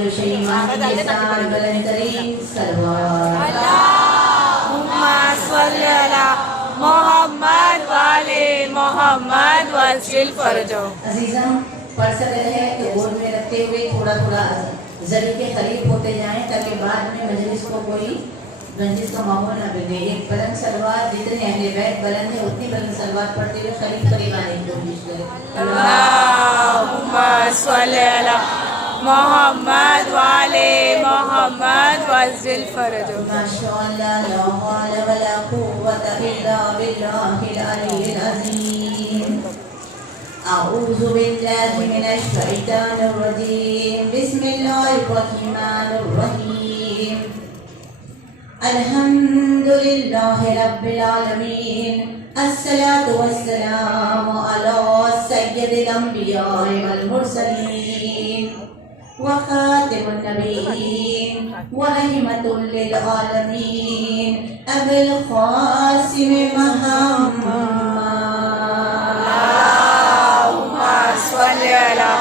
जो शहीमान के साथ बुलंद तरीन सलवात। अल्लाहुम्मा सल्ली अला मोहम्मद वाले मोहम्मद वसिल फरजो। अजीज़म पढ़ सकते हैं तो गोद में रखते हुए थोड़ा थोड़ा ज़री के करीब होते जाएं ताकि बाद में मजलिस को कोई रंजिश का माहौल ना बने। एक बुलंद सलवात, जितने अहले बैत बुलंद है उतनी बुलंद सलवात पढ़ते हुए करीब करीब आने की कोशिश करें। अल्लाहुम्मा सल्ली अला मोहम्मद वाले मोहम्मद वसिल फरजो। माशाअल्लाह ला हौला वला कुव्वता इल्ला बिल्लाहिल अलिय्यिल अज़ीम। अऊज़ु बिल्लाहि मिनश शैतानिर रजीम। बिस्मिल्लाहिर रहमानिर रहीम। अल्हम्दुलिल्लाहि रब्बिल आलमीन। अस्सलातु वस्सलामु अला सय्यिदिल अंबिया वल मुरसलीन व खातिमुन नबिय्यीन व रहमतुल लिल आलमीन अबुल क़ासिम मुहम्मद। अल्लाहुम्मा सल्ली अला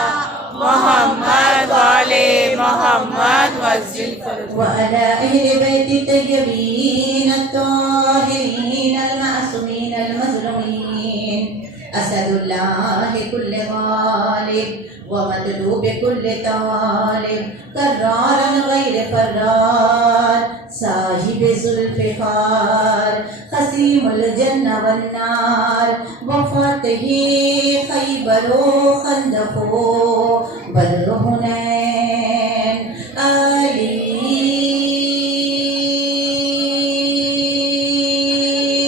मोहम्मद वाले मोहम्मद वसिल फरजो। व अला अहलि बैति तय्यबीन अत्ताहिरीन अल-मासूमीन अल-मज़लूमीन असदुल्लाहि कुल्लि गालिब व मतलूब कुल्लि तालिब कर्रारन गैर फर्रार साहिब ज़ुल्फ़िकार क़सीमुल जन्ना वन नार व फ़ातिही ख़ैबर व ख़ंदक़ बद्र हुनैन अली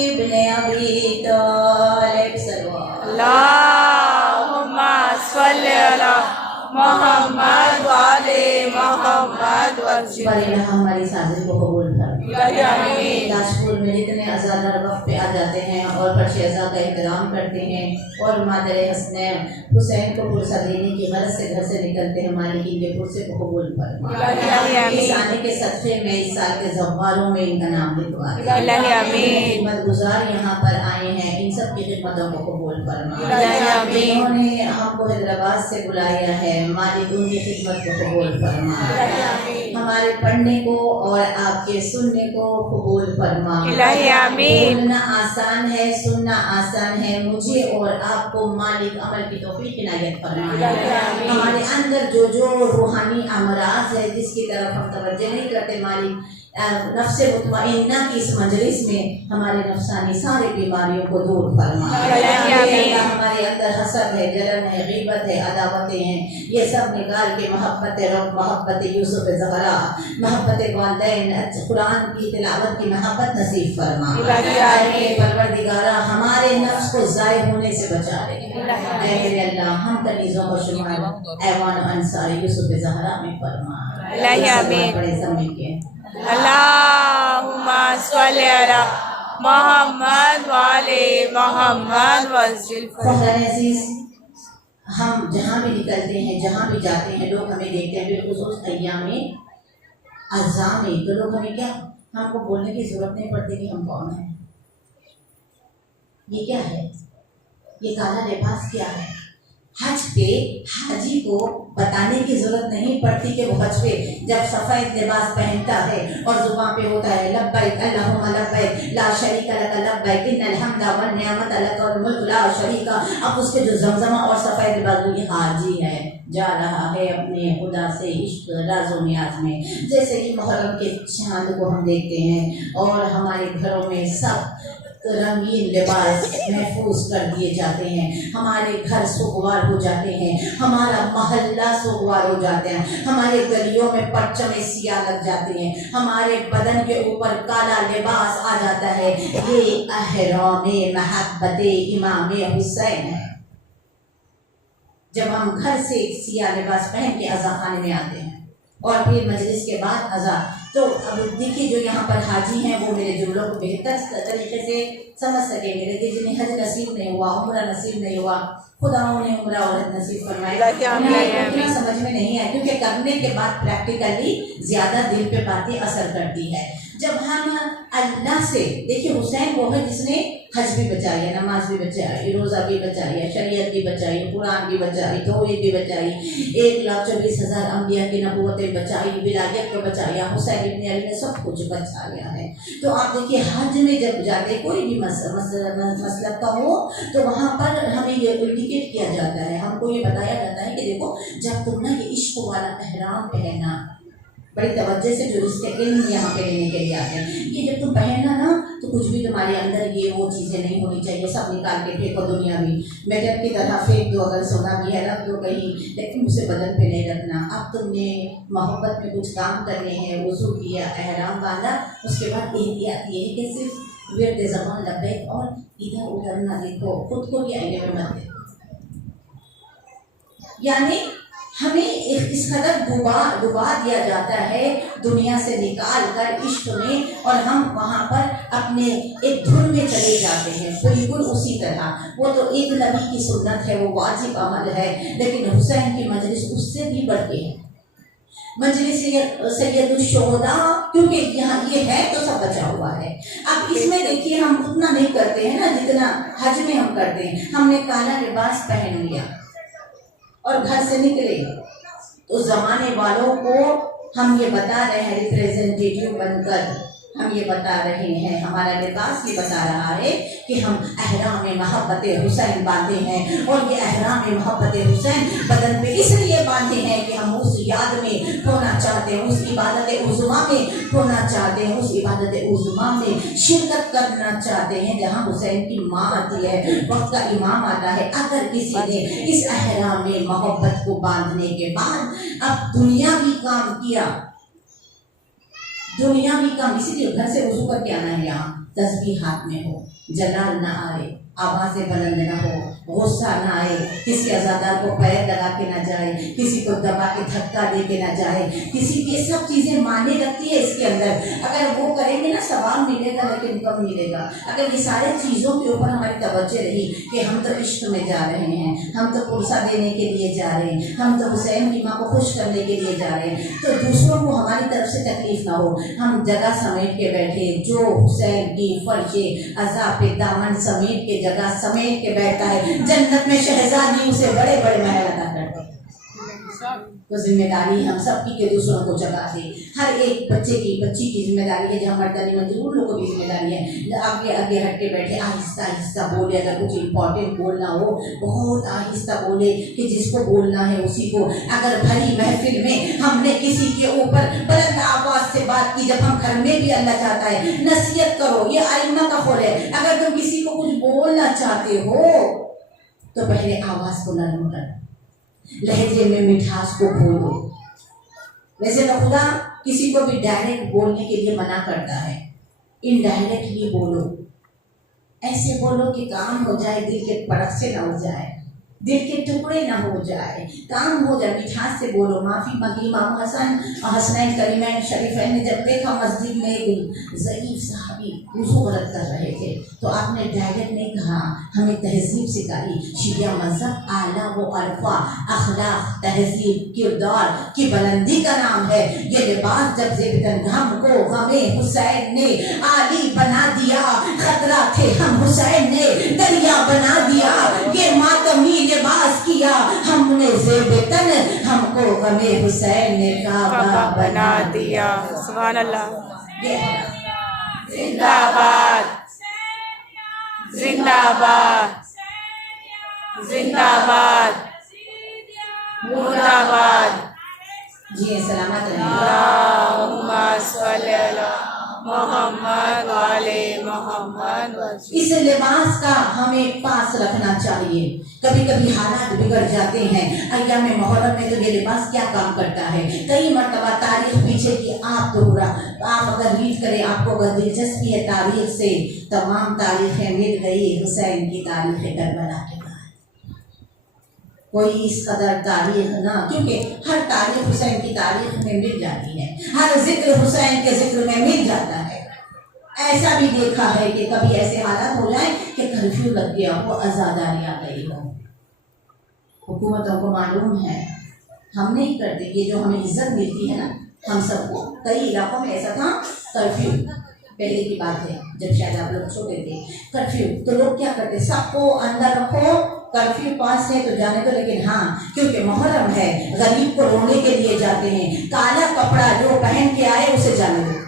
इब्न अबी तालिब सल्लल्लाहु। अल्लाहुम्मा सल्ली अला मोहम्मद वाले मोहम्मद वसिल पर हमारी साजिश को कबूल कर। आमीन। ताजपुर में जितने अज़ादार वक्त पे आ जाते हैं और फर्श अज़ा का एहतराम करते हैं और मादर हसनैन हुसैन को पुरसा देने की गरज से घर से निकलते हैं, मालिक इनके पुरसे को कबूल फरमा। इस आने के सदक़े में इस साल के ज़व्वारों में इनका नाम लिखवा दे। खिदमत गुजार यहाँ पर आए हैं, इन सब की खिदमतों को कबूल फरमा। इन्होंने हमको हैदराबाद से बुलाया है, मालिक उनकी खिदमत को कबूल फरमा। हमारे पढ़ने को और आपके सुनने को कबूल फरमा। बोलना आसान है, सुनना आसान है, मुझे और आपको मालिक अमल की तौफीक इनायत फरमा। हमारे अंदर जो जो रूहानी अमराज है जिसकी तरफ हम तवज्जो नहीं करते, मालिक नफ्से मुतमइन्ना की इस मजलिस में हमारे नफसानी सारी बीमारियों को दूर फरमा। हमारे अंदर हसद है, जलन है, गीबत है, अदावतें हैं, ये सब निकाल के मोहब्बत रब, मोहब्बत यूसुफ ज़हरा, मोहब्बत वालिदैन, कुरान की तिलावत की मोहब्बत नसीब फरमा। परवरदिगारा हमारे नफ्स को ज़ाय होने से बचा ले। मेरे अल्लाह हम कनीज़ों को शुमार ऐवान अंसार यूसुफ ज़हरा में फरमा। बड़े समय के अल्लाहुम्मा सल्ली अला मोहम्मद वाले मोहम्मद वसिल फरजो। अजीज, हम जहाँ भी निकलते हैं, जहाँ भी जाते हैं, लोग हमें देखते हैं, बिलखुसूस अय्याम अज़ा में, तो लोग हमें क्या, हमको बोलने की जरूरत नहीं पड़ती कि हम कौन हैं, ये क्या है, ये काला लिबास क्या है। हज पे हाजी को बताने की जरूरत नहीं पड़ती कि वो हज पे जब सफ़ेद लिबास पहनता है और जुबान पे होता है लब्बैक अल्लाहुम्मा लब्बैक ला शरीका लक लब्बैक इन्नल हम्दा वन निअमत लक वल मुल्क ला शरीका। अब उसके जो जमजमा और सफ़ेद लिबास, ये हाजी है, जा रहा है अपने खुदा से इश्क राज़ो नियाज़ में। जैसे कि मुहर्रम के चांद को हम देखते हैं और हमारे घरों में सब रंगीन लिबास महफूज कर दिए जाते हैं, हमारे घर सुगवार हो जाते हैं, हमारा महल्ला सुगवार हो जाते हैं, हमारे गलियों में परचमें सिया लग जाते हैं, हमारे बदन के ऊपर काला लिबास आ जाता है। ये अहराम महब्बत इमाम हुसैन है। जब हम घर से सिया लिबास पहन के अज़ा खाने में आते हैं और फिर मजलिस के बाद अज़ा, तो अब देखिए जो यहाँ पर हाजी हैं वो मेरे जुमलों को बेहतर तरीके से समझ सकेंगे, लेकिन जिन्हें हज नसीब नहीं हुआ, उम्रा नसीब नहीं हुआ, खुदा उन्हें उम्रा और हज नसीब फरमाए, उन्हें समझ में नहीं आए, क्योंकि करने के बाद प्रैक्टिकली ज़्यादा दिल पे बातें असर करती है। जब हम अल्लाह से। देखिए हुसैन वो है जिसने हज भी बचाई है, नमाज भी बचाई, रोज़ा भी बचाई है, शरीयत भी बचाई, कुरान भी बचाई, तौहीद भी बचाई, 1,24,000 अम्बिया की नबूवतें बचाई, विलायत को बचाया, हुसैन इब्न अली ने सब कुछ बचा लिया है। तो आप देखिए हज में जब जाते कोई भी मसलब का हो तो वहाँ पर हमें ये इंडिकेट किया जाता है, हमको ये बताया जाता है कि देखो जब तुम ना ये इश्क वाला एहराम पहनना, बड़ी तवज्जो से जो इसके इल्म यहाँ पे लेने के लिए आते हैं, ये जब तुम पहनना ना तो कुछ भी तुम्हारे अंदर ये वो चीज़ें नहीं होनी चाहिए, सब निकाल के फेंको दुनिया में, मेटल की तरह फेंक दो, अगर सोना भी है रख दो कहीं, लेकिन उसे बदन पे नहीं रखना। अब तुमने मोहब्बत में कुछ काम करने हैं, वज़ू किया, एहराम बांधा, उसके बाद एहतियात ये है कि सिर्फ विर्द ज़बान लब्बैक और इधर उधर ना देखो, खुद को भी आईने में मत देखो। यानी हमें इस कदर डुबा दिया जाता है दुनिया से निकाल कर इश्क में, और हम वहाँ पर अपने एक धुन में चले जाते हैं बिल्कुल उसी तरह। वो तो एक नबी की सुन्नत है, वो वाजिब अमल है, लेकिन हुसैन की मजलिस उससे भी बढ़ के है, मजलिस सैयदुल शुहदा, क्योंकि यहाँ ये है तो सब बचा हुआ है। अब इसमें देखिए हम उतना नहीं करते हैं ना जितना हज में हम करते हैं। हमने काला लिबास पहन लिया और घर से निकले तो ज़माने वालों को हम ये बता रहे हैं, रिप्रेजेंटेटिव बनकर हम ये बता रहे हैं, हमारा लिबास ये बता रहा है कि हम अहराम मोहब्बत हुसैन बांधे हैं, और ये अहराम मोहब्बत हुसैन बदन पे इसलिए बांधे हैं कि हम उस याद में खोना चाहते हैं, उस इबादत उज़्मा में खोना चाहते हैं, उस इबादत उज़्मा में शिरकत करना चाहते हैं जहाँ हुसैन की माँ आती है, वक्त का इमाम आता है। अगर किसी ने इस अहराम में मोहब्बत को बांधने के बाद अब दुनिया भी काम किया, दुनिया भी काम, इसीलिए घर से वज़ू करके आना है, यहाँ तस्बीह हाथ में हो, जलाल ना आए, आवाज़ें बुलंद ना हो, गुस्सा ना आए, किसी अज़ादार को पैर लगा के ना जाए, किसी को दबा के धक्का दे के ना जाए, किसी की सब चीज़ें माने रखती है इसके अंदर। अगर वो करेंगे ना सवाब मिलेगा लेकिन कम मिलेगा। अगर ये सारे चीज़ों के ऊपर हमारी तवज्जो रही कि हम तो इश्क में जा रहे हैं, हम तो पुरसा देने के लिए जा रहे हैं, हम तो हुसैन की माँ को खुश करने के लिए जा रहे हैं, तो दूसरों को हमारी तरफ से तकलीफ ना हो, हम जगह समेट के बैठे, जो हुसैन की फर्शे अज़ा पे दामन समेट के जगह समेट के बैठा है, जन्नत में शहजादी उसे बड़े बड़े महल अता करते हैं। तो जिम्मेदारी हम सब की के दूसरों को जगा दे, हर एक बच्ची की जिम्मेदारी है, जहाँ मर्दानी मंजूर लोगों की जिम्मेदारी है, आगे आगे हट के बैठे, आहिस्ता आहिस्ता बोले, अगर कुछ इम्पोर्टेंट बोलना हो बहुत आहिस्ता बोले कि जिसको बोलना है उसी को। अगर भरी महफिल में हमने किसी के ऊपर बुलंद आवाज से बात की, जब हम घर में भी अल्लाह चाहता है नसीहत करो, ये आइम्मा का खोल है, अगर तुम किसी को कुछ बोलना चाहते हो तो पहले आवाज को नरम कर, लहजे में मिठास को बोलो। वैसे तो खुदा किसी को भी डायरेक्ट बोलने के लिए मना करता है, इनडायरेक्टली बोलो, ऐसे बोलो कि काम हो जाए, दिल के परख से ना हो जाए, दिल के टुकड़े ना हो जाए, काम हो जाए, मिठास से बोलो। माफ़ी मांगी इमाम हसन और हसनैन करीमैन शरीफैन ने जब देखा मस्जिद में एक ज़ईफ साहबी वज़ू गलत कर रहे थे तो आपने डायरेक्ट नहीं कहा, हमें तहजीब सिखाई, शिया मज़हब आला व अरफा, अखलाक, तहजीब, किरदार की बुलंदी का नाम है। ये लिबास जब ज़ेबतन हमको हमें हुसैन ने आली बना दिया, खतरा थे हम हुसैन ने दरिया बना दिया, ये मातमी लिबास किया हमने ज़ेबतन, हमको हमें हुसैन ने काबा बना दिया। सुभान अल्लाह। जिंदाबाद जिंदाबाद जिंदाबाद मुर्दाबाद। जी सलामत रहिए। अल्लाहुम्मा सल्ली अला मोहम्मद व आले मोहम्मद। इस लिबास का हमें पास रखना चाहिए। कभी कभी हालात बिगड़ जाते हैं, अय्याम मुहर्रम में तो ये लिबास क्या काम करता है, कई मरतबा तारीख पीछे की आप दोहरा, आप अगर रीड करें, आपको अगर दिलचस्पी है तारीख से, तमाम तारीखें मिल गई हुसैन की तारीख करबला के बाद। कोई इस कदर तारीख ना, क्योंकि हर तारीख हुसैन की तारीख में मिल जाती है, हर जिक्र हुसैन के जिक्र में मिल जाता है। ऐसा भी देखा है कि कभी ऐसे हालात हो जाए कि कर्फ्यू लग गया हो, आज़ादारी आ गई हो, हुकूमतों को मालूम है हम नहीं करते, ये जो हमें इज्जत मिलती है ना हम सबको, कई इलाकों में ऐसा था कर्फ्यू, पहले की बात है, जब शायद आप लोग छोटे थे, कर्फ्यू, तो लोग क्या करते, सबको अंदर रखो, कर्फ्यू पास है तो जाने दो, लेकिन हाँ क्योंकि मुहर्रम है, गरीब को रोने के लिए जाते हैं, काला कपड़ा जो पहन के आए उसे जाने दो।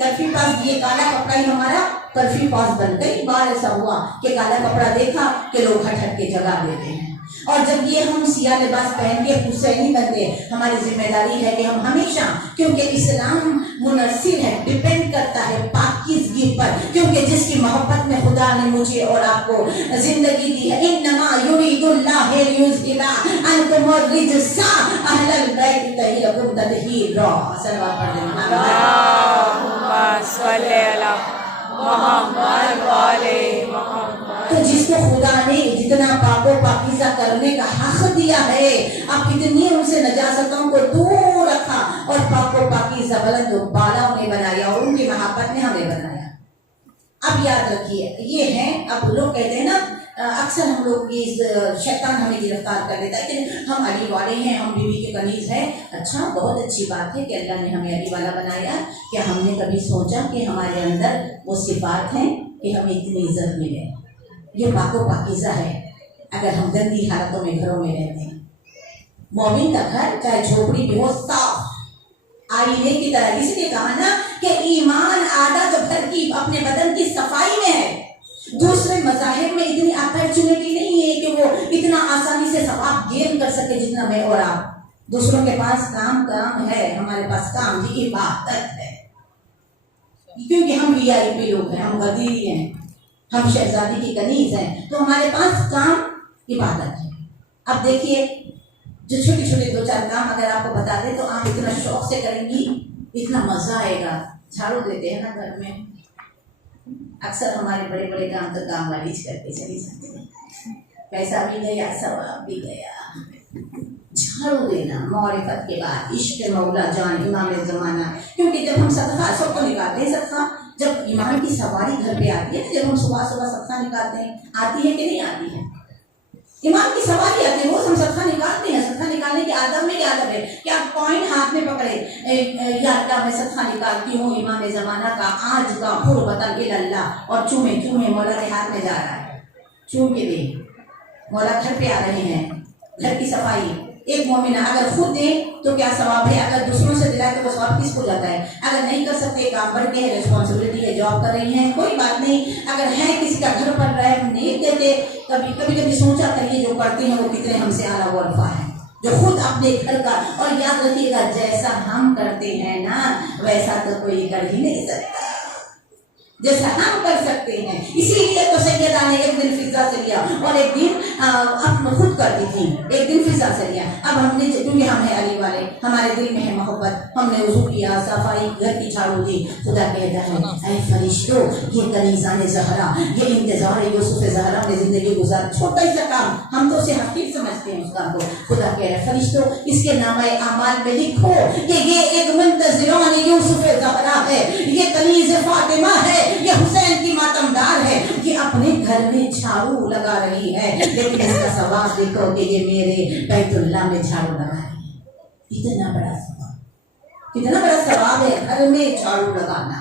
कर्फ्यू पास, ये काला कपड़ा ही हमारा कर्फ्यू पास बन गई। बार ऐसा हुआ कि काला कपड़ा देखा कि लोग हट हट के जगा देते हैं, और जब ये हम सिया लिबास पहन के हुसैनी बनते, हमारी जिम्मेदारी है कि हम हमेशा, क्योंकि इस्लाम मुनस्सिर है, डिपेंड करता है पाकीज़गी पर, क्योंकि जिसकी मोहब्बत में खुदा ने मुझे और आपको जिंदगी दी है। इन्नमा युरीदुल्लाहु लियुज़हिबा अन्कुम अर्रिज्सा अहलल बैत तहियकुम तदहीरा। सलवात पढ़ देना। अल्लाहुम्मा सल्ली अला मोहम्मद व आले मोहम्मद। तो जिसको खुदा ने जितना पाको पाकीज़ा करने का हक दिया है, आप कितनी उनसे नजासतों को दूर रखा और पाको पाकीज़ा बुलंद बाला उन्हें बनाया, और उनकी मोहब्बत ने हमें बनाया। अब याद रखिए, ये है, अब लोग कहते हैं ना, अक्सर हम लोग ये शैतान हमें गिरफ्तार कर देता है कि हम अली वाले हैं, हम बीवी के कनीज हैं। अच्छा, बहुत अच्छी बात है कि अल्लाह ने हमें अली वाला बनाया। क्या हमने कभी सोचा कि हमारे अंदर वो सिफात हैं कि हमें इतनी इज्जत मिले? ये पाको पाकीज़ा है। अगर हम गंदी हालतों में घरों में रहते हैं, मोमिन का घर चाहे झोपड़ी भी हो, साफ आईने की तरह। इसलिए कहा ना कि ईमान आधा तो घर की, अपने बदन की सफाई में है। दूसरे मज़ाहिब में इतनी अपॉर्चुनिटी नहीं है कि वो इतना आसानी से सवाब गेन कर सके जितना मैं और आप। दूसरों के पास काम है, हमारे पास काम की इबादत है, क्योंकि हम वीआईपी लोग हैं, हम गदीर हैं, हम शहजादी की कनीज हैं, तो हमारे पास काम इबादत है। अब देखिए, जो छोटे छोटे दो चार काम अगर आपको बता दें तो आप इतना शौक से करेंगी, इतना मजा आएगा। झाड़ू देते हैं ना घर में, अक्सर हमारे बड़े बड़े काम तो काम वाली करके चली जाती है, पैसा भी गया, सवाब भी गया। झाड़ू देना मौरिफत के बाद, इश्क मौला जान इमाम ज़माना, क्योंकि जब हम सदका सबको निकालते हैं, सदका जब इमाम की सवारी घर पे आती है, जब हम सुबह सुबह सदका निकालते हैं, आती है कि नहीं आती है? इमाम की सवारी आती है, वो हम सदका निकालते हैं। सदका निकालने के आदब में क्या आदब है कि आप कॉइन हाथ में पकड़े, या अल्लाह मैं सदका निकालती हूँ इमाम ज़माना का आज का हुर्बतन इल्लल्लाह, और चूमे चूमे मौला के हाथ में जा रहा है, चूम के दे, मौला घर पे आ रहे हैं, घर की सफाई। एक मोमिना अगर खुद दे तो क्या सवाब है, अगर दूसरों से दिलाए तो वो सवाब किसको जाता है? अगर नहीं कर सकते, काम बढ़ के है, रिस्पॉन्सिबिलिटी है, जॉब कर रही हैं, कोई बात नहीं। अगर है किसी का घर पड़ रहा है, नहीं देते, कभी सोचा करिए जो करते हैं वो कितने हमसे आला वरफा है, जो खुद अपने घर का। और याद रखिएगा, जैसा हम करते हैं ना वैसा तो कोई कर ही नहीं सकता, जैसा हम कर सकते हैं। इसीलिए तो सैयदा ने एक दिन फिजा से लिया और एक दिन अपने खुद करती थी, एक दिन फिजा से लिया। अब हमने, क्योंकि हम हैं अली वाले, हमारे दिल में है मोहब्बत, हमने वुज़ू किया, सफाई, घर की झाड़ू दी। खुदा कहता है, ऐ फरिश्तों, ये कनीज़ान ज़हरा, ये इंतजार यूसुफ ज़हरा में जिंदगी गुजार, छोटा ही सा काम, हम तो उसे हकीर समझते हैं उस काम को। खुदा कह रहा है, फरिश्तों, इसके नामे आमाल में लिखो कि ये एक मुंतज़िरान यूसुफ ज़हरा है, ये कनीज़ फातिमा है, ये हुसैन की मातमदार है, ये अपने घर में झाड़ू लगा रही है, लेकिन इसका सवाब देखो कि ये मेरे बैतुल्लाह में झाड़ू लगा रही है। इतना बड़ा सवाब, कितना बड़ा सवाब है घर में झाड़ू लगाना।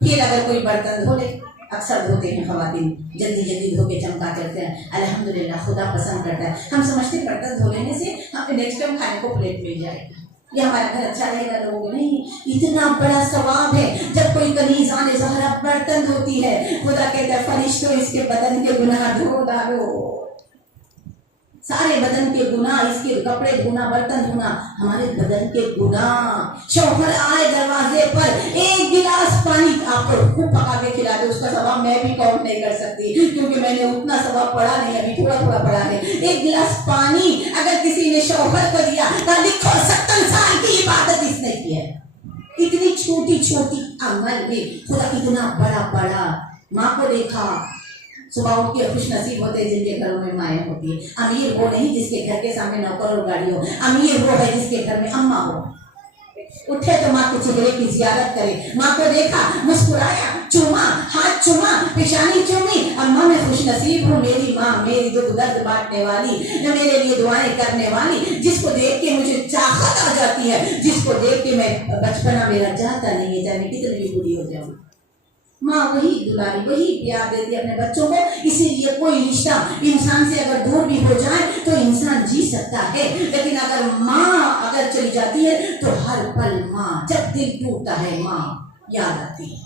फिर अगर कोई बर्तन धो ले, अक्सर धोते हैं खवातीन, जल्दी जल्दी धो के चमका करते हैं, अल्हम्दुलिल्लाह खुदा पसंद करता है। हम समझते हैं बर्तन धो लेने से हमें नेक्स्ट टाइम खाने को प्लेट मिल जाएगा, या हमारा घर अच्छा रहेगा, लोगों नहीं। इतना बड़ा सवाब है जब कोई कनीज़ान ज़हरा बर्तन धोती है। खुदा कहता है, फरिश्तों, इसके बदन के गुनाह धो डालो, सारे बदन के गुनाह, इसके कपड़े धोना, बर्तन धोना, हमारे बदन के गुनाह। शौहर आए दरवाजे पर, एक गिलास पानी आपको खूब पका के खिला दे, उसका सवाब मैं भी काउंट नहीं कर सकती, क्योंकि मैंने उतना सवाब पढ़ा नहीं, अभी थोड़ा थोड़ा पढ़ा है। एक गिलास पानी अगर किसी ने शौहर को दिया तो लिखो 70 साल की इबादत इसने की है। इतनी छोटी छोटी अमल भी खुदा कितना बड़ा बड़ा। माँ को देखा, सुबह उठ के खुश नसीब होते हैं जिनके घरों में माएँ होती है। अमीर वो नहीं जिसके घर के सामने नौकर और गाड़ी हो, अमीर वो है जिसके घर में अम्मा हो। उठे तो माँ के चेहरे की जियारत करे, माँ को देखा, मुस्कुराया, चूमा, हाथ चूमा, पेशानी चूमी, अम्मा मैं खुश नसीब हूँ, मेरी माँ मेरी दुख दर्द बांटने वाली, मेरे लिए दुआएं करने वाली, जिसको देख के मुझे चाहत आ जाती है, जिसको देख के मैं बचपना मेरा जाता नहीं है, चाहे मैं कितनी भी बुरी हो जाऊँ। माँ वही दुलारी, वही प्यार देती है अपने बच्चों को। इसीलिए कोई रिश्ता इंसान से अगर दूर भी हो जाए तो इंसान जी सकता है, लेकिन अगर माँ अगर चली जाती है तो हर पल माँ, जब दिल टूटता है माँ याद आती है।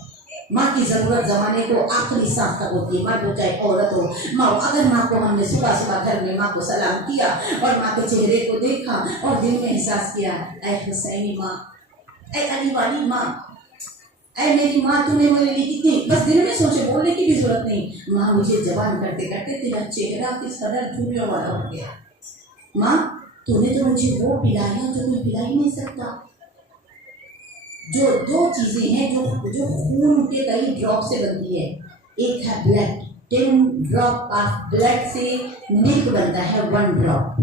माँ की जरूरत जमाने को आखिरी सांस तक होती है, मर्द हो चाहे औरत हो। माँ, अगर माँ को हमने सुबह सुबह घर में माँ को सलाम किया और माँ के चेहरे को देखा और दिल में एहसास किया, ऐ हुसैनी माँ, ऐ अली वाली माँ, ऐ मेरी माँ, तूने मेरे लिए कितनी, बस दिल में सोचे, बोलने की भी जरूरत नहीं। माँ, मुझे जवान करते करते तेरा चेहरा किस कदर झुर्रियों वाला हो गया। माँ, तूने तो मुझे वो पिलाया जो कोई पिला ही नहीं सकता। जो दो चीजें हैं जो खून के कई ड्रॉप से बनती है, एक है ब्लड, 10 ड्रॉप ऑफ ब्लड से मिल्क बनता है 1 ड्रॉप।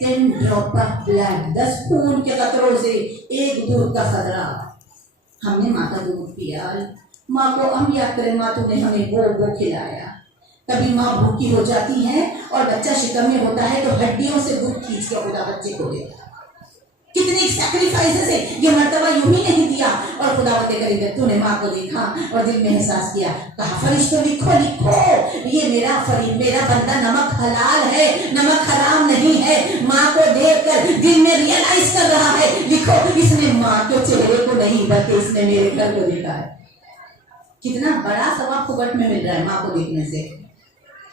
10 ड्रॉप ऑफ ब्लड, 10 खून के कतरों से 1 दूध का खतरा। हमने माँ का दूध पिया, माँ को हम याद करें, माँ तूने हमें वो खिलाया। कभी माँ भूखी हो जाती है और बच्चा शिकम में होता है तो हड्डियों से दूध खींच के खुदा बच्चे को देता। कितनी सैक्रिफाइसेस है, ये मर्तबा यूं ही नहीं दिया। और खुदा करीब तूने माँ को देखा और दिल में एहसास किया, कहा फरिश्तों लिखो लिखो, ये मेरा बंदा नमक हलाल है, नमक हराम नहीं है। माँ को देखकर दिल में रियलाइज कर रहा है, लिखो इसने माँ के चेहरे को नहीं बल्कि इसने मेरे घर को देखा है। कितना बड़ा सवाब फुकट में मिल रहा है माँ को देखने से।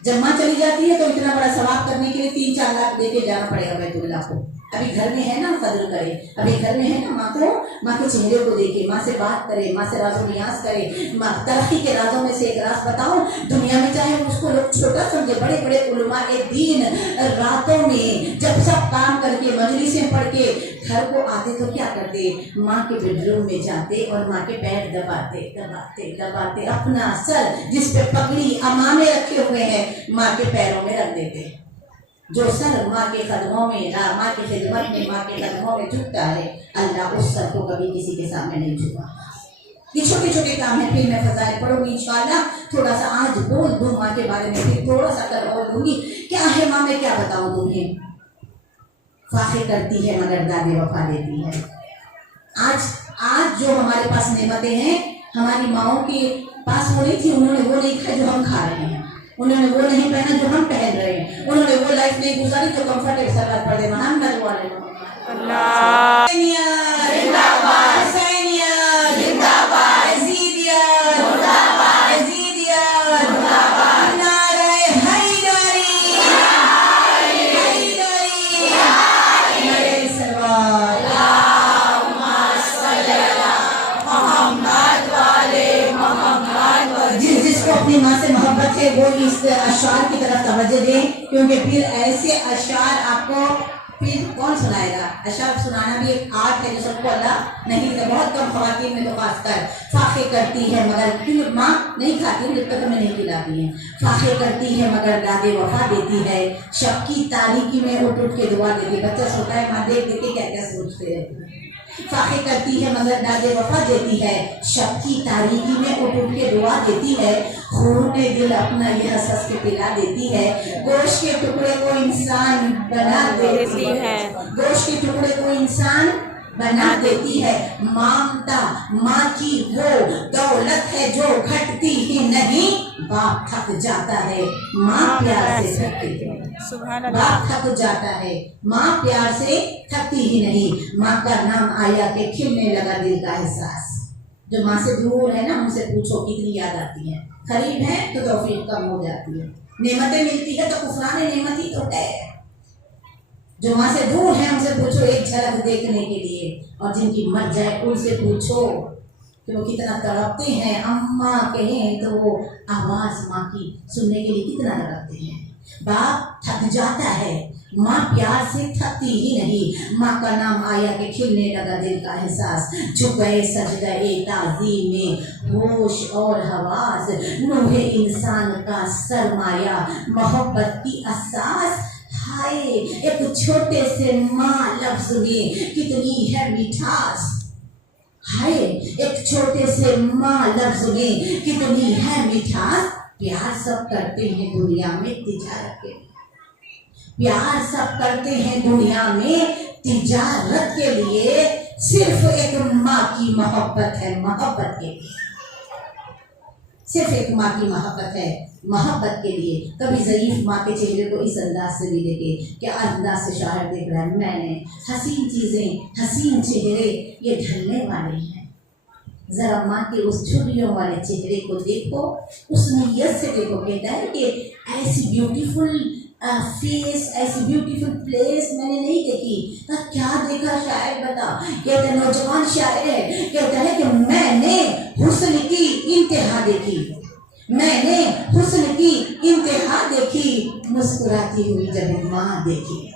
जब माँ चली जाती है तो इतना बड़ा सवाब करने के लिए 3-4 लाख देके जाना पड़ेगा बैतुल्लाह को। अभी घर में है ना, कदर करे, अभी घर में है ना, माँ के चेहरे को देखे, माँ से बात करे, माँ से राजों नियाज करे। माँ तरक्की के राजों में से एक राज बताओ, दुनिया में चाहे उसको लोग छोटा समझे, बड़े बड़े उलमा ए दीन रातों में जब सब काम करके मजलिसें पढ़ के घर को आते तो क्या करते, माँ के बेडरूम में जाते और माँ के पैर दबाते दबाते दबाते अपना सर जिस पे पगड़ी अमामे रखे हुए हैं माँ के पैरों में रख देते। जो सर माँ के कदमों में, माँ की खिदमत में, माँ के कदमों में झुकता है, अल्लाह उस सर को कभी किसी के सामने नहीं झुका। ये छोटे छोटे काम है, फिर मैं फजाइल पढ़ूंगी इंशाअल्लाह। थोड़ा सा आज बोल दूँ माँ के बारे में, फिर थोड़ा सा कर और दूंगी। क्या है माँ, मैं क्या बताऊँ तुम्हें। फाखे करती है मगर दादे वफा देती है। आज जो हमारे पास नेमतें हैं, हमारी माओं के पास वो नहीं थी। उन्होंने वो नहीं खाया जो हम खा रहे हैं, उन्होंने वो नहीं पहना जो हम पहन रहे हैं, उन्होंने वो लाइफ नहीं गुजारी जो कंफर्टेबल सलात पढ़े। मोहम्मद वाले अल्लाह जिंदाबाद, हुसैनियत जिंदाबाद, यजीदियत जिंदाबाद, यजीदियत जिंदाबाद, नारे हैदरी हैदरी, नारे सलवात, अल्लाहुम्मा सल्ली अला मोहम्मद वाले मोहम्मद। जिसको अपनी माँ से मोहब्बत है वो इस अशार की तरफ तवज्जो दें, क्योंकि फिर ऐसे अशार आपको फिर कौन सुनाएगा। अशार सुनाना भी एक आर्ट है जो सबको अल्लाह नहीं देता। बहुत कम ख़वातीन में तो खासकर फाखे करती है मगर क्यों माँ नहीं खाती, जब तक हमें नहीं खिलाती है। फाखे करती है मगर दादे वफा देती है, शब की तारीकी में उठ उठ के दुआ देती है। बच्चा सोता है, माँ देख देख के क्या क्या सोचते रहती है। फाखे करती है मगर दादे वफा देती है, शब की तारीकी में उठ उठ के दुआ देती है। खून दिल अपना यह हंस के पिला देती है, गोश्त के टुकड़े को इंसान बना देती है, गोश्त के टुकड़े को इंसान बना देती है। ममता माँ की वो दौलत है जो घटती ही नहीं, बाप थक जाता है माँ प्यार से थकती है। बाप थक जाता है माँ प्यार से थकती ही नहीं। माँ का नाम आया के खिलने लगा दिल का एहसास। जो माँ से दूर है ना, उनसे पूछो कितनी याद आती है। करीब है तो तौफीक कम हो जाती है, नेमतें मिलती है तो कुफरान नेमत ही तो है। जो माँ से दूर है उनसे पूछो एक झलक देखने के लिए, और जिनकी मर जाए उनसे पूछो कि वो कितना तड़पते हैं। अम्मा कहें तो वो आवाज़ माँ की सुनने के लिए कितना तड़पते हैं। बाप थक जाता है, माँ प्यार से थकती ही नहीं। माँ का नाम आया कि खिलने लगा दिल का एहसास, झुक गए सजदे ताज़ीम में होश और हवास। नूहे इंसान का सरमाया मोहब्बत की असास। हाय एक छोटे से माँ लफ्ज़ में कितनी है मिठास। हाय एक छोटे से माँ लफ्ज़ में कितनी है मिठास। प्यार सब करते हैं दुनिया में तिजारत के लिए, प्यार सब करते हैं दुनिया में तिजारत के लिए। सिर्फ एक माँ की मोहब्बत है मोहब्बत के लिए। صرف ایک ماں کی محبت ہے. محبت کے لیے کبھی ضعیف ماں کے چہرے کو اس انداز سے بھی دیکھے کہ انداز سے شاعر دیکھ رہا ہے میں نے حسین چیزیں حسین چہرے یہ ڈھلنے والے ہیں. ذرا ماں کے اس چھریوں والے چہرے کو دیکھو, اس نیت سے دیکھو. کہتا ہے کہ ایسی بیوٹیفل فیس, ایسی بیوٹیفل پلیس میں نے نہیں دیکھی. کیا دیکھا شاعر بتا. کہتا ہے نوجوان شاعر ہے, کہتا ہے کہ میں نے حسن کی انتہا دیکھی, میں نے حسن کی انتہا دیکھی, مسکراتی ہوئی جب ماں دیکھی.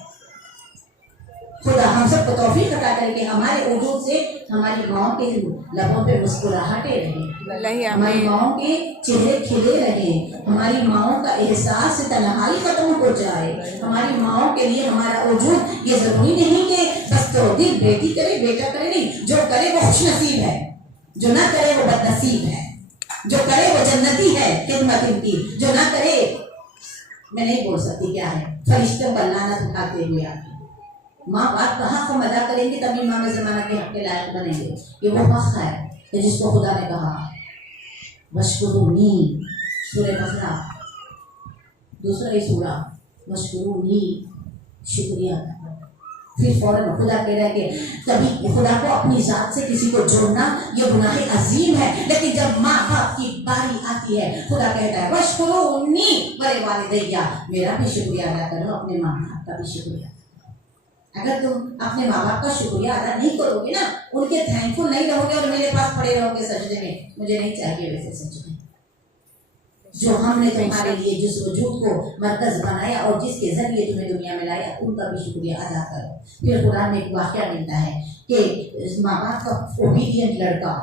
خدا ہم سب کو توفیق عطا کرے کہ ہمارے وجود سے ہماری ماؤں کے لبوں پہ مسکراہٹیں رہیں, ہماری ماؤں کے چہرے کھلے رہیں, ہماری ماؤں کا احساس تنہائی ختم ہو جائے. ہماری ماؤں کے لیے ہمارا وجود یہ ضروری نہیں کہ بس تو دل بیٹی کرے بیٹا کرے, نہیں, جو کرے وہ خوش نصیب ہے, جو نہ کرے وہ بد نصیب ہے, جو کرے وہ جنتی ہے خدمت ان کی, جو نہ کرے میں نہیں بول سکتی کیا ہے, فرشتوں پر لعنت اٹھاتے ہوئے آتی. ماں باپ کا حق ہم ادا کریں گے تبھی امام زمانہ کے حق کے لائق بنیں گے. یہ وہ حق ہے کہ جس کو خدا نے کہا واشکرونی, سورہ بقرہ دوسرا ہی سورہ, واشکرونی, شکریہ ادا کرو. پھر فوراً خدا کہہ رہا ہے کہ کبھی خدا کو اپنی ذات سے کسی کو جوڑنا یہ گناہ عظیم ہے, لیکن جب ماں باپ کی باری آتی ہے خدا کہتا ہے واشکرونی بڑے والدیہ, میرا بھی شکریہ ادا کرو, اپنے ماں باپ کا بھی شکریہ. اگر تم اپنے ماں باپ کا شکریہ ادا نہیں کرو گے نا, ان کے تھینکفل نہیں رہو گے اور میرے پاس پڑے رہو گے سجدے میں, مجھے نہیں چاہیے ویسے سجدے. جو ہم نے تمہارے لیے جس وجود کو مرکز بنایا اور جس کے ذریعے تمہیں دنیا میں لایا ان کا بھی شکریہ ادا کرو. پھر قرآن میں ایک واقعہ ملتا ہے کہ ماں باپ کا اوبیڈینٹ لڑکا,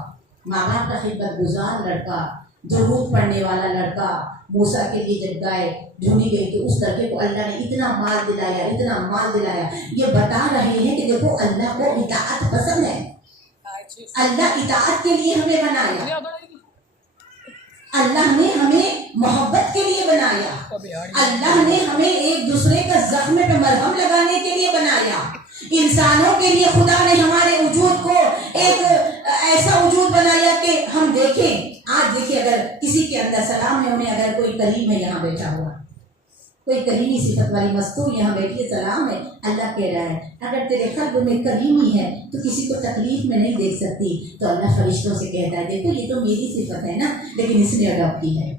ماں باپ کا خدمت گزار لڑکا, درود پڑھنے والا لڑکا موسیٰ کے لیے جب گائے ڈھونڈی گئی تو اس لڑکے کو اللہ نے اتنا مال دلایا, اتنا مال دلایا. یہ بتا رہے ہیں کہ دیکھو اللہ کو اطاعت پسند ہے, اللہ اطاعت کے لیے ہمیں بنایا, اللہ نے ہمیں محبت کے لیے بنایا, اللہ نے ہمیں ایک دوسرے کا زخم پہ مرہم لگانے کے لیے بنایا. انسانوں کے لیے خدا نے ہمارے وجود کو ایک ایسا وجود بنایا کہ ہم دیکھیں. آج دیکھیں اگر کسی کے اندر سلام ہے, انہیں اگر کوئی کریم ہے یہاں بیٹھا ہوا, کوئی کریمی صفت والی مستور یہاں بیٹھی ہے, سلام ہے, اللہ کہہ رہا ہے اگر تیرے قلب میں کریمی ہے تو کسی کو تکلیف میں نہیں دیکھ سکتی. تو اللہ فرشتوں سے کہتا ہے دیکھو یہ تو میری صفت ہے نا, لیکن اس نے اڈاپٹ کی ہے,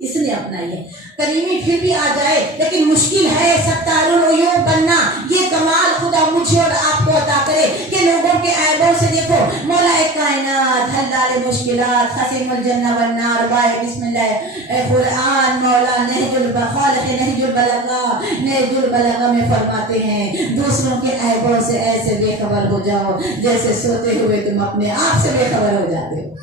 اس نے اپنائی ہے. کریمی پھر بھی آ جائے لیکن مشکل ہے ستار العیوب بننا. یہ کمال خدا مجھے اور آپ کو عطا کرے کہ لوگوں کے عیبوں سے دیکھو. مولا کائنات حلال مشکلات خسیم الجنہ والنار بائے بسم اللہ قرآن مولا نہج البخالق نہج البلاغہ میں فرماتے ہیں دوسروں کے عیبوں سے ایسے بے خبر ہو جاؤ جیسے سوتے ہوئے تم اپنے آپ سے بے خبر ہو جاتے ہو.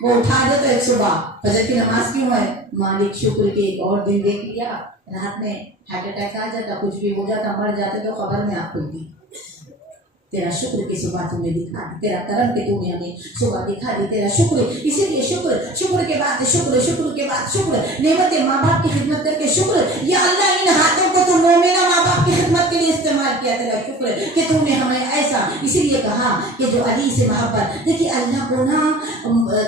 وہ اٹھا دے تو ایک صبح فجر کی نماز کیوں ہے, مالک شکر کے ایک اور دن دیکھ لیا, رات میں ہارٹ اٹیک آ جاتا, کچھ بھی ہو جاتا, مر جاتے تو خبر میں آپ کو تھی. تیرا شکر کی صبح تمہیں دکھا دی, تیرا کرم کہ تم نے ہمیں صبح دکھا دی, تیرا شکر. اسی لیے شکر کے بعد شکر کے بعد شکر, نعمت ماں باپ کی خدمت کر کے شکر. یا اللہ ان ہاتھوں کو تو مومنہ ماں باپ کی خدمت کے لیے استعمال کیا, تیرا شکر کہ تم نے ہمیں ایسا. اسی لیے کہا کہ جو علی سے محبت, دیکھیے اللہ کو نا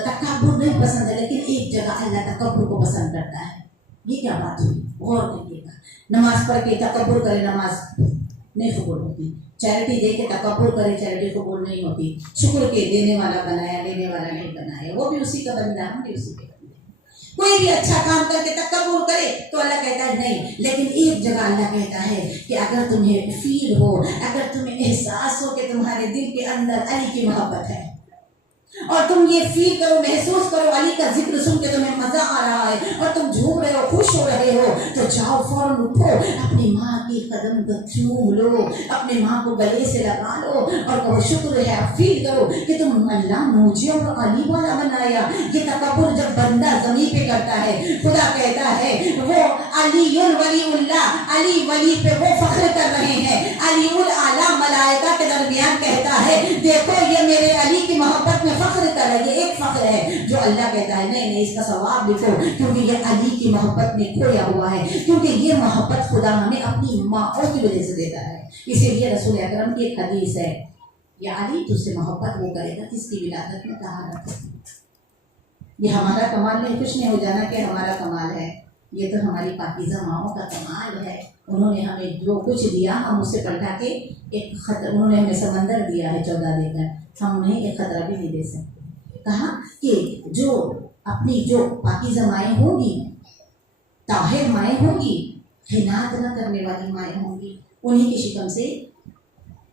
تکبر نہیں پسند ہے, لیکن ایک جگہ اللہ تکبر کو پسند کرتا ہے. یہ کیا بات ہوئی, غور کریے گا. نماز پڑھ کے تکبر کرے نماز نہیں قبول ہوتی, چیریٹی دے کے تکبر کرے چیریٹی قبول نہیں ہوتی. شکر کے دینے والا بنایا, لینے والا نہیں بنایا, وہ بھی اسی کا بندہ, ہم بھی اسی کے بندے. کوئی بھی اچھا کام کر کے تکبر کرے تو اللہ کہتا ہے نہیں, لیکن ایک جگہ اللہ کہتا ہے کہ اگر تمہیں فیل ہو, اگر تمہیں احساس ہو کہ تمہارے دل کے اندر علی کی محبت ہے اور تم یہ فیل کرو, محسوس کرو علی کا ذکر سن کے تمہیں مزہ آ رہا ہے اور تم جھوم رہے ہو, خوش ہو رہے ہو, تو جاؤ فوراً اٹھو, اپنی ماں کی قدم کو چوم لو, اپنے ماں کو گلے سے لگا لو اور کہو شکر ہے. فیل کرو کہ تم اللہ مجھے اور علی والا بنایا. یہ تکبر جب بندہ زمین پہ کرتا ہے, خدا کہتا ہے وہ علی ولی اللہ, علی ولی پہ وہ فخر کر رہے ہیں. علی الاعلیٰ ملائکہ کے درمیان کہتا ہے دیکھو یہ میرے علی کی محبت میں فخر کر رہا ہے. یہ ایک فخر ہے جو اللہ کہتا ہے نہیں اس کا ثواب لکھو, کیونکہ یہ علی کی محبت میں کھویا ہوا ہے, کیونکہ یہ محبت خدا ہمیں اپنی ماؤں کی وجہ سے دیتا ہے. اسی لیے رسول اکرم کی ایک حدیث ہے, یا علی تجھ سے محبت وہ کرے گا جس کی ولادت میں طہارت ہے. یہ ہمارا کمال نہیں، خوش نہیں ہو جانا کہ ہمارا کمال ہے، یہ تو ہماری پاکیزہ ماؤں کا کمال ہے۔ انہوں نے ہمیں جو کچھ دیا ہم اسے پلٹا کے ایک خطرہ، انہوں نے ہمیں سمندر دیا ہے 14 دے کر، ہم انہیں ایک خطرہ بھی نہیں دے سکتے۔ کہا کہ جو اپنی جو پاکیزہ مائیں ہوں گی، طاہر مائیں ہوں گی، خیانت نہ کرنے والی مائیں ہوں گی، انہیں کی شکم سے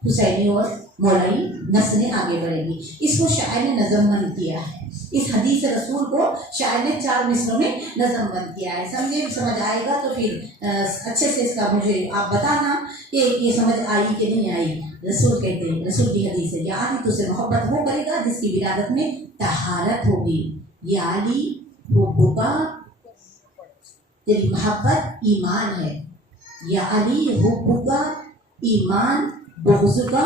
حسینی اور مولائی نسلیں آگے بڑھیں گی۔ اس کو شاعر نے نظم بند کیا ہے، اس حدیث رسول کو شاعر نے 4 مصروں میں نظم بند کیا ہے۔ سمجھ آئے گا تو پھر اچھے سے اس کا مجھے آپ بتانا کہ یہ سمجھ آئی کہ نہیں آئی۔ رسول کہتے ہیں، رسول کی حدیث ہے، یا علی تجھ سے محبت وہ کرے گا جس کی ولادت میں طہارت ہوگی، یا علی حب کا، تیری محبت ایمان ہے، یا علی حب کا ایمان، بغض کا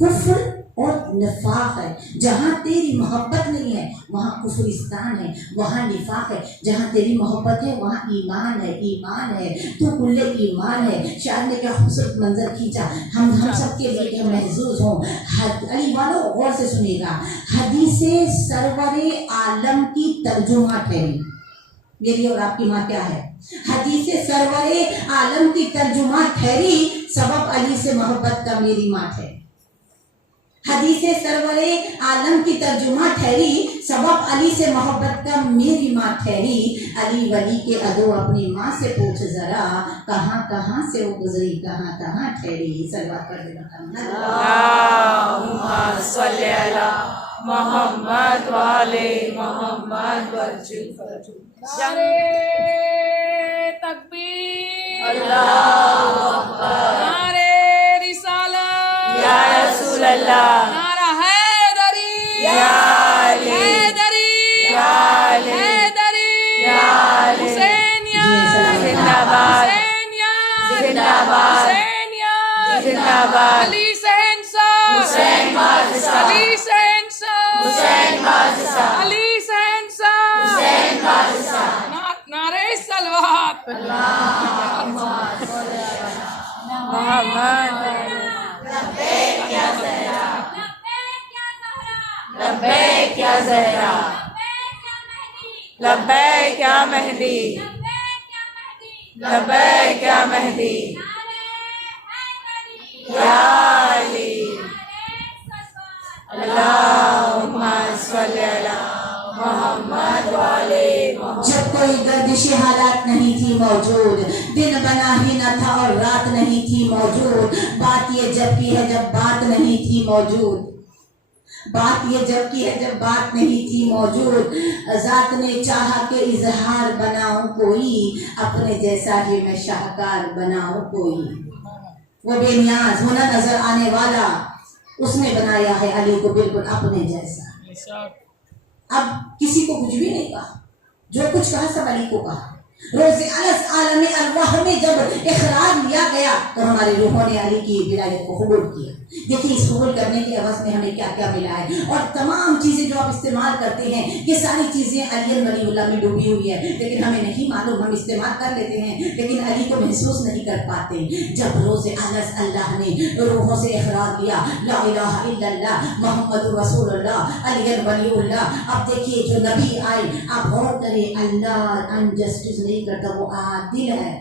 کفر اور نفاق ہے۔ جہاں تیری محبت نہیں ہے وہاں کفرستان ہے، وہاں نفاق ہے۔ جہاں تیری محبت ہے وہاں ایمان ہے، ایمان ہے، تو کل ایمان ہے۔ شاعر نے کیا خوبصورت منظر کھینچا، ہم سب کے لیے کہ محظوظ ہوں۔ علی والو غور سے سنیے گا، حدیث سرور عالم کی ترجمہ ٹھہری، میری اور آپ کی ماں کیا ہے؟ حدیث سرور عالم کی ترجمہ ٹھہری، سبب علی سے محبت کا میری ماں ٹھہری۔ حدیث سرور عالم کی ترجمہ ٹھہری، سبب علی سے محبت کا میری ماں ٹھہری۔ علی ولی کے ادو اپنی ماں سے پوچھ ذرا، کہاں کہاں سے وہ گزری، کہاں کہاں ٹھہری۔ سلوات پڑھ دے محمد، اللہم صلی علی محمد وعلی محمد وجل فرجو۔ تکبیر، اللہ اکبر، نعرہ رسالت، یا رسول اللہ، نعرہ حیدری، یا علی، حیدری، یا علی، حیدری، یا علی، حسینیہ زندہ باد، حسینیہ زندہ باد، حسینیہ زندہ باد، علی شہنشاہ، حسین بادشاہ، علی شہنشاہ، حسین بادشاہ، علی شہنشاہ، حسین بادشاہ۔ نعرہ صلوات، اللہم صلی علی محمد۔ لبیک یا زہرا، لبیک یا زہرا، لبیک یا مہدی، لبیک یا مہدی، یا علی، اللہم صلی علی محمد وعلی محمد۔ جب کوئی گردش حالات نہیں تھی موجود، دن بنا ہی نہ تھا اور رات نہیں تھی موجود، بات یہ جب کی ہے جب بات نہیں تھی موجود، بات یہ جب کی ہے جب بات نہیں تھی موجود، ذات نے چاہا کہ اظہار بناؤں کوئی، اپنے جیسا ہی میں شاہکار بناؤں کوئی۔ وہ بے نیاز ہونا نظر آنے والا، اس نے بنایا ہے علی کو بالکل اپنے جیسا۔ اب کسی کو کچھ بھی نہیں کہا، جو کچھ کہا سب علی کو کہا۔ روز عالم ارواح میں جب اخراج لیا گیا تو ہماری روحوں نے علی کی ولایت کو قبول کیا۔ دیکھیں اس قبول کرنے کے عوض میں ہمیں کیا کیا ملا ہے، اور تمام چیزیں جو آپ استعمال کرتے ہیں یہ ساری چیزیں علی ولی اللہ میں ڈوبی ہوئی ہے، لیکن ہمیں نہیں معلوم، ہم استعمال کر لیتے ہیں لیکن علی کو محسوس نہیں کر پاتے۔ جب روز اللہ نے روحوں سے اخراج لیا، لا الہ الا اللہ محمد رسول اللہ علی ولی اللہ، اب دیکھیے جو نبی آئے، آپ غور کریں، اللہ انجسٹس نہیں کرتا، وہ عادل ہے،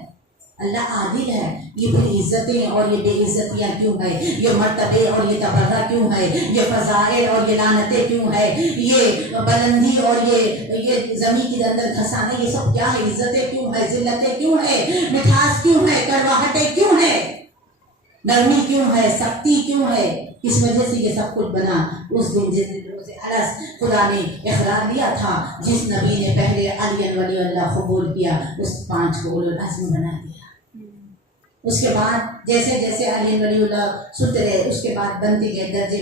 اللہ عادل ہے۔ یہ بڑی عزتیں اور یہ بے عزتیاں کیوں ہے، یہ مرتبے اور یہ تبرہ کیوں ہے، یہ فضائل اور یہ لعنتیں کیوں ہے، یہ بلندی اور یہ زمین کے اندر دھسانے، یہ سب کیا ہے، عزتیں کیوں ہے، ذلتیں کیوں ہے، مٹھاس کیوں ہے، کڑواہٹیں کیوں ہے، نرمی کیوں ہے، سختی کیوں ہے، کس وجہ سے یہ سب کچھ بنا؟ اس دن جس دن روز عرس خدا نے اقرار دیا تھا، جس نبی نے پہلے علی ولی اللہ قبول کیا، اس 5 کو اولو العزم بنا دیا۔ اس کے بعد جیسے جیسے علی ولی اللہ سنتے رہے، اس کے بعد بنتے گئے، درجے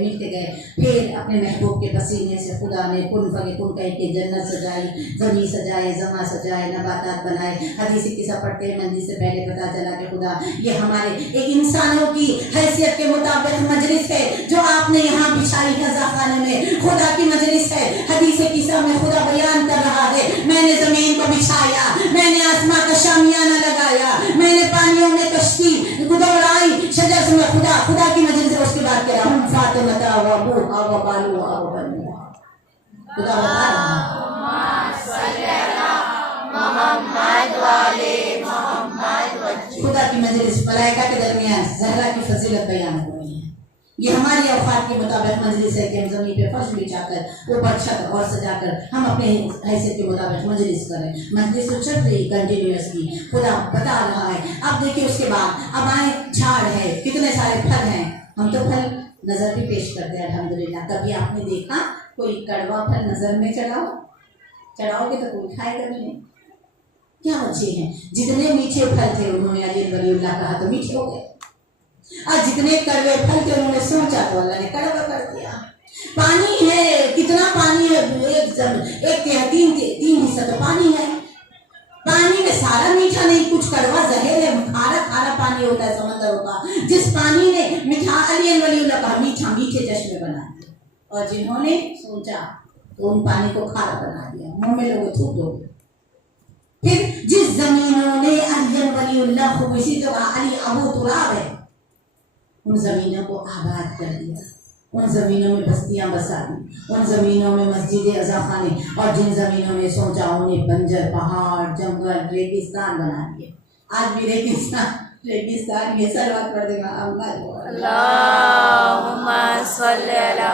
ملتے گئے، پھر اپنے محبوب کے پسینے سے خدا نے کن فیکون کہہ کے جنت سجائی، زمین سجائے، زماں سجائے، نباتات بنائے۔ حدیث قصہ پڑھتے ہیں، منزل سے پہلے پتا چلا کہ خدا یہ ہمارے ایک انسانوں کی حیثیت کے مطابق مجلس ہے جو آپ نے یہاں بچھائی ہے، خانے میں خدا کی مجلس ہے۔ حدیث قصہ میں خدا بیان کر رہا ہے، میں نے زمین کو بچھایا، میں نے آسمان کا شامیانہ لگایا، میں نے پانیوں میں کشتی دوڑائی، شجر سے میں خدا کی مجلس سے۔ اس کے بعد کہہ رہا ہوں فاطمہ و ابوہا و بالوہا و بنوہا، खुदा बता रहा है। खुदा की मजलिस मलाइका के दरमियान ज़हरा की फजीलत बयान हो रही है। ये हमारी औकात के मुताबिक मजलिस है कि हम ज़मीन पे फर्श बिछाकर ऊपर छत और सजाकर हम अपने हैसियत के मुताबिक मजलिस करें। मजलिस तो चल रही कंटिन्यूसली, खुदा बता रहा है। अब देखिए उसके बाद अब आए झाड़ है, कितने सारे फल हैं। हम तो फल नज़र भी पेश करते हैं अल्हम्दुलिल्लाह। कभी आपने देखा कोई कड़वा फल नज़र में चढ़ाओगे तो कोई खाएगा भी नहीं। क्या वजह है? जितने मीठे फल थे उन्होंने अली वलीउल्लाह कहा तो मीठे हो गए, और जितने कड़वे फल थे उन्होंने सोचा तो अल्लाह ने कड़वा कर दिया। पानी है, कितना पानी है, एक तीन हिस्सा तो पानी है। पानी में सारा मीठा नहीं, कुछ कड़वा जहर है, खारा पानी होता है समंदरों का। जिस पानी ने मीठा अली वलीउल्लाह कहा मीठा मीठे चश्मे बना दिए, और जिन्होंने सोचा तो उन पानी को खारा बना दिया, मुंह में लोग थूक दोगे। फिर जिस जमीनों ने अली वलीउल्लाह को इसी तरह अली अबू तुराब है, उन जमीनों को आबाद कर दिया, उन जमीनों में बस्तियां बसा दी, उन जमीनों में मस्जिद अज़ाखाने, और जिन जमीनों ने सोचा उन्हें बंजर पहाड़ जंगल रेगिस्तान बना दिए। आज भी रेगिस्तान ये सलवात पढ़ देगा अल्लाहुम्मा सल्ली अला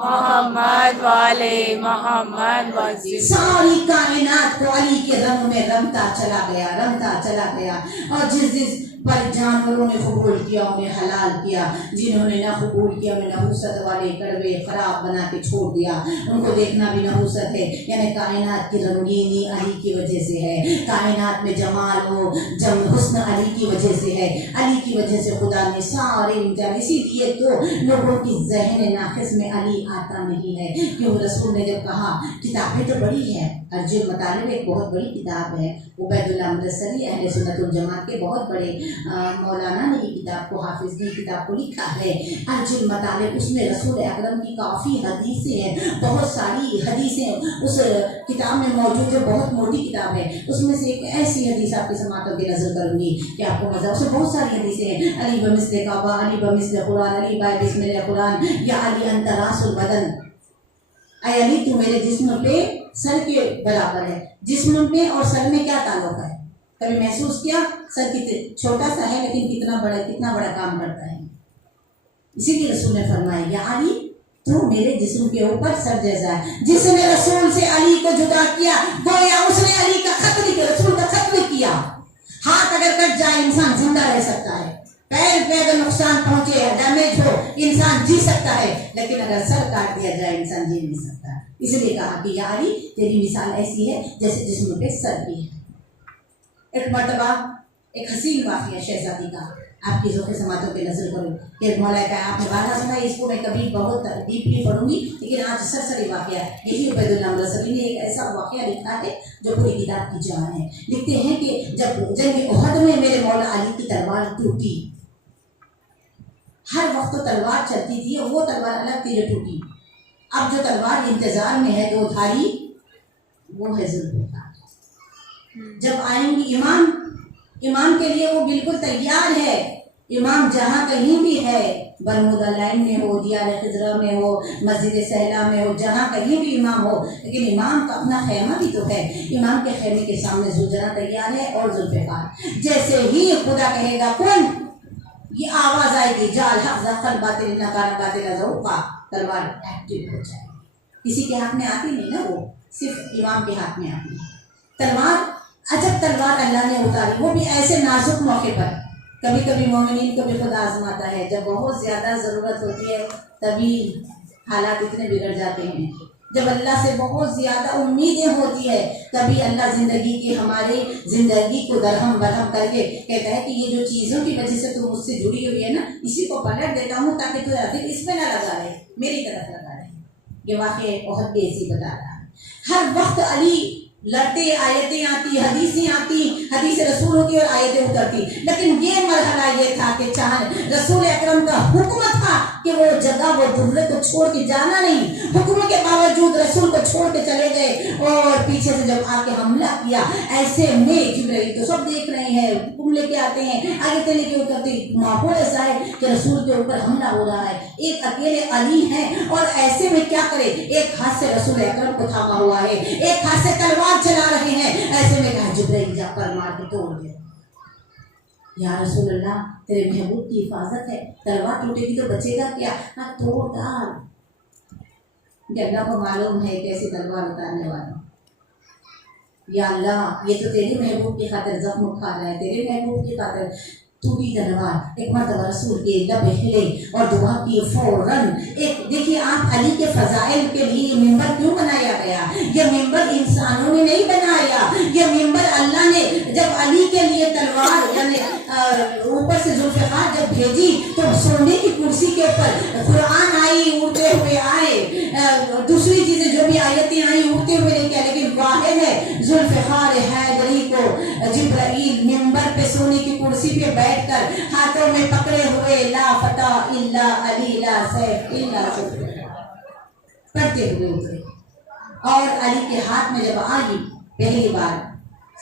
मोहम्मद वाले मोहम्मद वसीम। सारी कायनात को अली के रंग में रंगता चला गया, और जिस पर जानवरों ने कबूल किया उन्हें हलाल किया, जिन्होंने ना कबूल किया उन्हें नहुसत वाले कड़वे खराब बना के छोड़ दिया। उनको देखना भी नहुसत है, यानी कायनात की रंगीनी अली की वजह से है, कायनात में जमाल हो हुस्न अली की वजह से है, अली की वजह से खुदा ने सारे इम्तिहान। इसीलिए तो लोगों की ज़हन नाक़िस में अली आता नहीं है, क्यों? रसूल ने जब कहा किताबें तो बड़ी है, अर्जुल मतालिब एक बहुत बड़ी किताब है, उबैदुल्लाह मुदस्सरी अहले सुन्नत वल जमात के बहुत बड़े मौलाना ने ये किताब को, हाफिज ने किताब को लिखा है अर्जुल मतालिब। उसमें रसूल अकरम की काफ़ी हदीसें हैं, बहुत सारी हदीसें उस किताब में मौजूद है, बहुत मोटी किताब है। उसमें से एक ऐसी हदीस आपके समातों की नजर करूंगी कि आपको मजा। उसमें बहुत सारी हदीसें हैं, अली बमिस्ल काबा, अली बमिस्ल कुरान, अली बाय बिस्मिल्लाह कुरान, या अली अंत रासुल बदन, अली तू मेरे जिस्म पे सर के बराबर है। जिस्म में और सर में क्या ताल्लुक है? कभी महसूस किया? सर कितने छोटा सा है लेकिन कितना बड़ा काम करता है। इसीलिए रसूल ने फरमाया या अली तू मेरे जिस्म के ऊपर सर जैसा है। जिसने रसूल से अली को जुदा किया गोया उसने अली का खत्म किया, रसूल का खत्म किया। हाथ अगर कट जाए इंसान जिंदा रह सकता है, पैर पे अगर नुकसान पहुंचे, डैमेज हो, इंसान जी सकता है, लेकिन अगर सर काट दिया जाए इंसान जी नहीं सकता। इसलिए कहा कि या अली तेरी मिसाल ऐसी है जैसे जिस्म पे सर भी है। एक मर्तबा एक हसीन वाक़या शहजादी का आपकी ज़ोक़े समातों पे नजर करूँ कि मौला का आपने वादा सुना, इसको मैं कभी बहुत डीपली पढ़ूंगी, लेकिन आज सरसरी वाक़या यही उबैदुल्लाह मुदस्सरी ने एक ऐसा वाक़या लिखा है जो पूरी किताब की जान है। लिखते हैं कि जब जंग उहद में मेरे मौला अली की तलवार टूटी, हर वक्त तो तलवार चलती थी, वो तलवार अलग थी जो टूटी। अब जो तलवार इंतजार में है दो धारी, वो है जुल्फ़िकार। जब आएंगी इमाम के लिए वो बिल्कुल तैयार है। इमाम जहाँ कहीं भी है, बरमुदा लाइन में हो, दियार खिजरा में हो, मस्जिद सहला में हो, जहाँ कहीं भी इमाम हो, लेकिन इमाम का अपना खैमा भी तो है। इमाम के खैमे के सामने जुलझना तैयार है और जुल्फ़िकार। जैसे ही खुदा कहेगा कौन, ये आवाज आएगी जाल हक ज़फ़ल बातिल नकार बातिल ज़ौक़ा, तलवार एक्टिव हो जाए। किसी के हाथ में आती नहीं ना, वो सिर्फ इमाम के हाथ में आती है तलवार। अजब तलवार अल्लाह ने उतारी, वो भी ऐसे नाजुक मौके पर। कभी कभी मोमिनीन को भी खुदा आजमाता है, जब बहुत ज़्यादा ज़रूरत होती है तभी हालात इतने बिगड़ जाते हैं। जब अल्लाह से बहुत ज़्यादा उम्मीदें होती है तभी अल्लाह ज़िंदगी की हमारी ज़िंदगी को दरहम बरहम करके कहता है कि ये जो चीज़ों की वजह से तुम मुझसे जुड़ी हुई है ना, इसी को पलट देता हूँ ताकि तुझे अधिक इसमें ना लगा रहे, मेरी तरफ लगा रहे। ये वाक़या बहुत बेसी बता रहा है। हर वक्त अली लड़ते, आयतें आती, हदीसें आती, हदीस रसूल होती और आयतें उतरती, लेकिन ये मरहला ये था कि चाहे रसूल अकरम का हुक्म था تھا کہ وہ جگہ وہ درے کو چھوڑ کے جانا نہیں، حکم کے باوجود رسول کو چھوڑ کے چلے گئے اور پیچھے سے جب آ کے حملہ کیا، ایسے میں جبرائیل تو سب دیکھ رہے ہیں، حکم لے کے آتے ہیں، آگے چلے کے کرتے ماحول ایسا ہے کہ رسول کے اوپر حملہ ہو رہا ہے، ایک اکیلے علی ہیں اور ایسے میں کیا کرے، ایک ہاتھ سے رسول اکرم کو تھاما ہوا ہے، ایک ہاتھ سے تلوار چلا رہے ہیں، ایسے میں کہا جبرائیل جا کر مار کے توڑ دے، یا رسول اللہ تیرے محبوب کی حفاظت ہے، تلوار ٹوٹے گی تو بچے گا کیا، نہ توڑ ڈال، کہ اللہ کو معلوم ہے کیسی تلوار اتارنے والا، یا اللہ یہ تو تیرے محبوب کی خاطر زخم اٹھا رہا ہے، تیرے محبوب کی خاطر ٹوٹی تلوار، ایک مرتبہ رسول کے لب ہلے اور دعا کی فوراً، ایک دیکھیے آپ علی کے فضائل کے لیے یہ ممبر کیوں بنایا گیا، یہ ممبر انسانوں نے نہیں بنایا، یہ ممبر اللہ نے جب علی کے لیے تلوار یعنی اوپر سے ذوالفقار جب بھیجی تو سونے کی کرسی کے اوپر قرآن آئی اڑتے ہوئے آئے، دوسری چیزیں جو بھی آیتیں آئی اڑتے ہوئے لے کے، لیکن واحد ہے ذوالفقار حیدری کو جبرائیل ممبر پہ سونے کی کرسی پہ بیٹھ کر ہاتھوں میں پکڑے ہوئے لا فتح الا علی لا سیف الا ذوالفقار پڑھتے ہوئے اترے، اور علی کے ہاتھ میں جب آئی پہلی بار،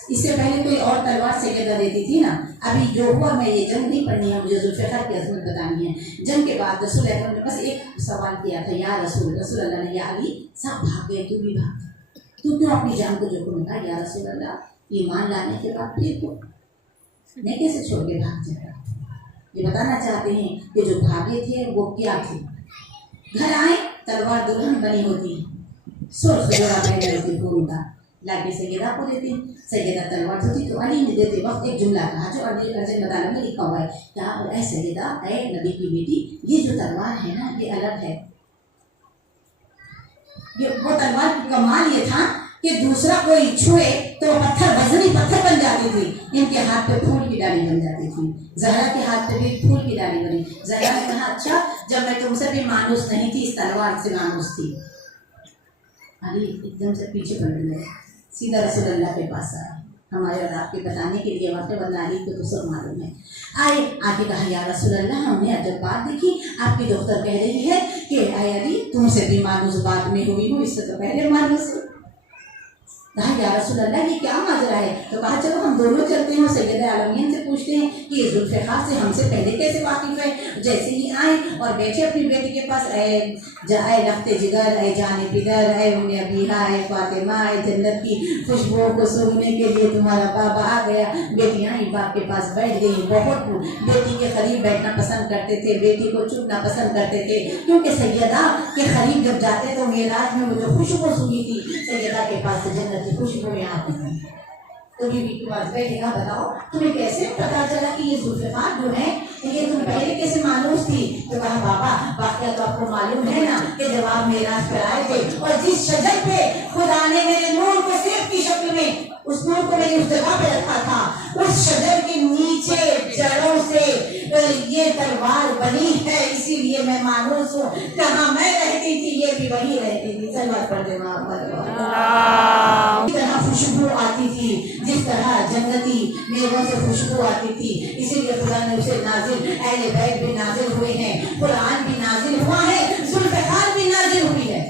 اس سے پہلے کوئی اور تلوار سیدہ دیتی تھی نا، ابھی جو ہوا میں یہ جنگ نہیں پڑھنی ہے، مجھے ذوالفقار کی عظمت بتانی ہے، جنگ کے بعد رسول اکرم نے بس ایک سوال کیا تھا، یا رسول اللہ نے، یا علی سب بھاگ گئے تو بھی بھاگ، تو کیوں اپنی جان کو جوخم میں، یا رسول اللہ ایمان لانے کے بعد پھر کو میں کیسے چھوڑ کے بھاگ جاتا، یہ بتانا چاہتے ہیں کہ جو بھاگے تھے وہ کیا تھے، گھر آئے تلوار دلہن بنی ہوتی، سرخ جوڑا پہنے ہوتی خون کا، لا کے سیدہ کو دیتے، سیدہ تلوار ہوتی تو علی نے دیتے وقت ایک جملہ کہا جو علی رضی اللہ عنہ میں لکھا ہوا ہے، کیا اے سیدہ اے نبی کی بیٹی، یہ جو تلوار ہے نا یہ الگ ہے، یہ وہ تلوار کی کمال یہ تھا کہ دوسرا کوئی چھوئے تو پتھر وزنی پتھر بن جاتی تھی، ان کے ہاتھ پہ پھول کی ڈالی بن جاتی تھی، زہرا کے ہاتھ پہ بھی پھول کی ڈالی بنی، زہرا نے کہا اچھا جب میں تم سے بھی مانوس نہیں تھی اس تلوار سے مانوس تھی، علی ایک دم سے پیچھے پڑ گئے، سیدھا رسول اللہ کے پاس آئے، ہمارے اور آپ کے بتانے کے لیے واقع ورنہ علی کو تو سب معلوم ہے، آئے آگے کہا یا رسول اللہ ہم نے عجب بات دیکھی، آپ کی دختر کہہ رہی ہے کہ اے علی تم سے بھی مانوس بعد میں ہوئی ہوں، اس سے تو پہلے مانوس ہوں، کہا یا رسول اللہ یہ کیا ماجرا ہے، تو کہا چلو ہم دونوں چلتے ہیں، سید عالمین سے پوچھتے ہیں کہ یہ ذوالفقار سے ہم سے پہلے کیسے واقف ہے، جیسے ہی آئے اور بیٹھے اپنی بیٹی کے پاس، اے لخت جگر، اے جان پدر، اے ام ابیہا، اے فاطمہ، اے جنت کی خوشبو کو سونگنے کے لیے تمہارا بابا آ گیا، بیٹیاں ہی باپ کے پاس بیٹھ گئی، بہت بیٹی کے قریب بیٹھنا پسند کرتے تھے، بیٹی کو چپنا پسند کرتے تھے، کیونکہ سیدہ کے قریب جب جاتے تو معراج میں وہ جو خوشبو سونگی تھی سیدہ کے پاس سے جنت کی خوشبو یہاں آتی ہے، تو بیوی کے پاس بیٹھے گا، بتاؤ تمہیں کیسے پتا چلا کہ یہ ذوالفقار جو ہے یہ تم پہلے کیسے مانوس تھی، تو کہا بابا واقعہ تو آپ کو معلوم ہے نا کہ جب آپ معراج پر آئے تھے اور جس شجر پہ خدا نے میرے نور کو صرف کی شکل میں اس نور کو میں نے اس جگہ پہ رکھا تھا، اس شجر کے نیچے جڑوں سے یہ تلوار بنی ہے، اسی لیے میں مانوس ہوں، کہاں میں رہتی تھی یہ بھی وہی رہتی تھی، سلوات پڑھ دے طرح خوشبو آتی تھی، جس طرح جنتی میووں سے خوشبو آتی تھی، اسی لیے خدا نے اسے نازل، اہل بیت بھی نازل ہوئے ہیں، قرآن بھی نازل ہوا ہے، ذوالفقار بھی نازل ہوئی ہے،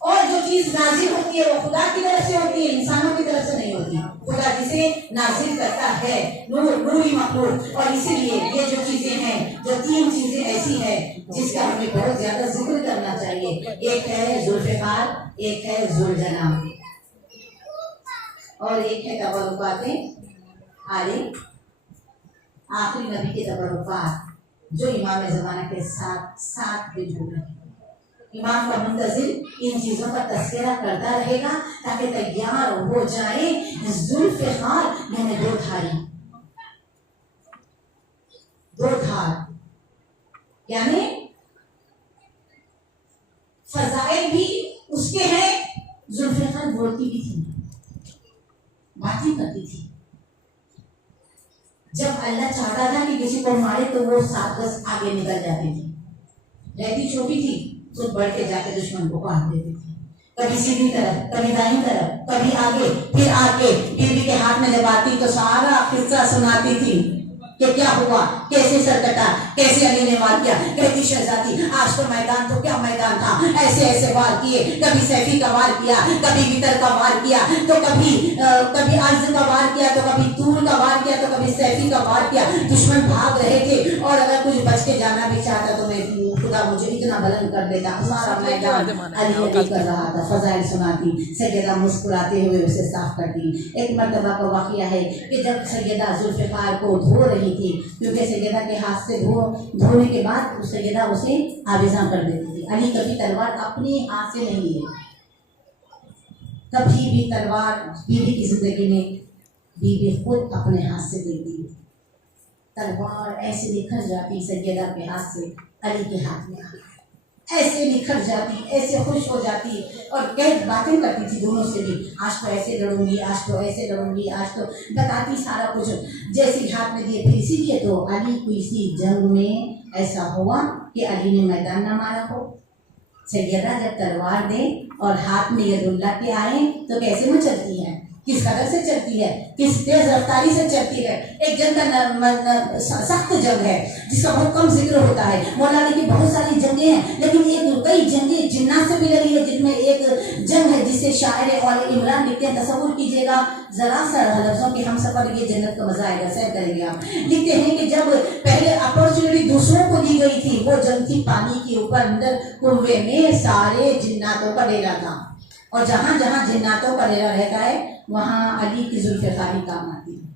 اور جو چیز نازل ہوتی ہے وہ خدا کی طرف سے ہوتی ہے، انسانوں کی طرف سے نہیں ہوتی، خدا جسے نازل کرتا ہے نوری مخلوق، اور اسی لیے یہ جو چیزیں ہیں، جو تین چیزیں ایسی ہیں جس کا ہمیں بہت زیادہ ذکر کرنا چاہیے، ایک ہے ذوالفقار، ایک ہے ذوالجناح، اور ایک ہے تبرکات عالی، آخری نبی کے تبرکات جو امام زمانہ کے ساتھ ساتھ بھی جڑ رہے ہیں، امام کا منتظر ان چیزوں کا تذکرہ کرتا رہے گا تاکہ تیار ہو جائے ذوالفقار یعنی دو دھار یعنی فضائل بھی اس کے ہیں، ذوالفقار بولتی بھی تھی، باتیں کرتی تھی، جب اللہ چاہتا تھا کہ کسی کو مارے تو وہ 7 گز آگے نکل جاتی تھی، رہتی چھوٹی تھی خود بڑھ کے جا کے دشمن کو کاٹ دیتی تھی، کبھی سیدھی طرف کبھی دائیں طرف کبھی آگے پھر آگے، بیوی کے ہاتھ میں جب آتی تو سارا قصہ سناتی تھی، کہ کیا ہوا، کیسے سر کٹا، کیسے علی نے وار کیا. کہتی شہزادی آج تو میدان تو کیا میدان تھا، ایسے ایسے وار کیے، کبھی سیفی کا وار کیا، کبھی وطر کا وار کیا، تو کبھی عرض کا وار کیا، تو کبھی طول کا وار کیا، تو کبھی سیفی کا وار کیا. دشمن بھاگ رہے تھے اور اگر کچھ بچ کے جانا بھی چاہتا تو میں خدا مجھے اتنا بلند کر دیتا. ہمارا میدان علی کر رہا تھا. فضائل سناتی، سیدہ مسکراتے ہوئے اسے صاف کرتی. ایک مرتبہ کا واقعہ ہے کہ جب سیدہ ذوالفقار کو دھو رہی تھی، کیونکہ سیدہ کے ہاتھ سے دھونے کے بعد سیدہ اسے آویزاں کر دیتی تھی. علی کبھی تلوار اپنے ہاتھ سے نہیں لیے، کبھی بھی تلوار بیوی کی زندگی میں بیوی خود اپنے ہاتھ سے دیتی. تلوار ایسے نکھر جاتی سیدہ کے ہاتھ سے علی کے ہاتھ میں، ایسے نکھر جاتی، ایسے خوش ہو جاتی اور کئی باتیں کرتی تھی دونوں سے بھی. آج تو ایسے لڑوں گی، آج تو ایسے لڑوں گی، آج تو بتاتی سارا کچھ. جیسے ہاتھ میں دیے پھر اسی لیے تو علی کو اسی جنگ میں ایسا ہوا کہ علی نے میدان نہ مارا ہو. سیدہ جب تلوار دیں اور ہاتھ میں ید اللہ کے آئیں تو کیسے وہ چلتی ہے، کس قدر سے چلتی ہے، کس تیز رفتاری سے چلتی ہے. ایک جنگ کا سخت جنگ ہے جس کا بہت کم ذکر ہوتا ہے. مولا علی کی بہت ساری جنگیں ہیں لیکن کئی جنگیں جنات سے بھی لڑی ہے، جن میں ایک جنگ ہے جسے شاعر آل عمران لکھتے ہیں. تصور کیجیے گا ذرا سا لفظوں کے ہم سفر، یہ جنت کا مزہ آئے گا، سیر کریں گے آپ. لکھتے ہیں کہ جب پہلے اپرچونٹی دوسروں کو دی گئی تھی، وہ جنگ تھی پانی کے اوپر اندر کنویں میں سارے جناتوں کا ڈیرا تھا، اور جہاں جہاں جناتوں کا ڈیرا رہتا ہے وہاں علی کی ذوالفقاری کام آتی ہے.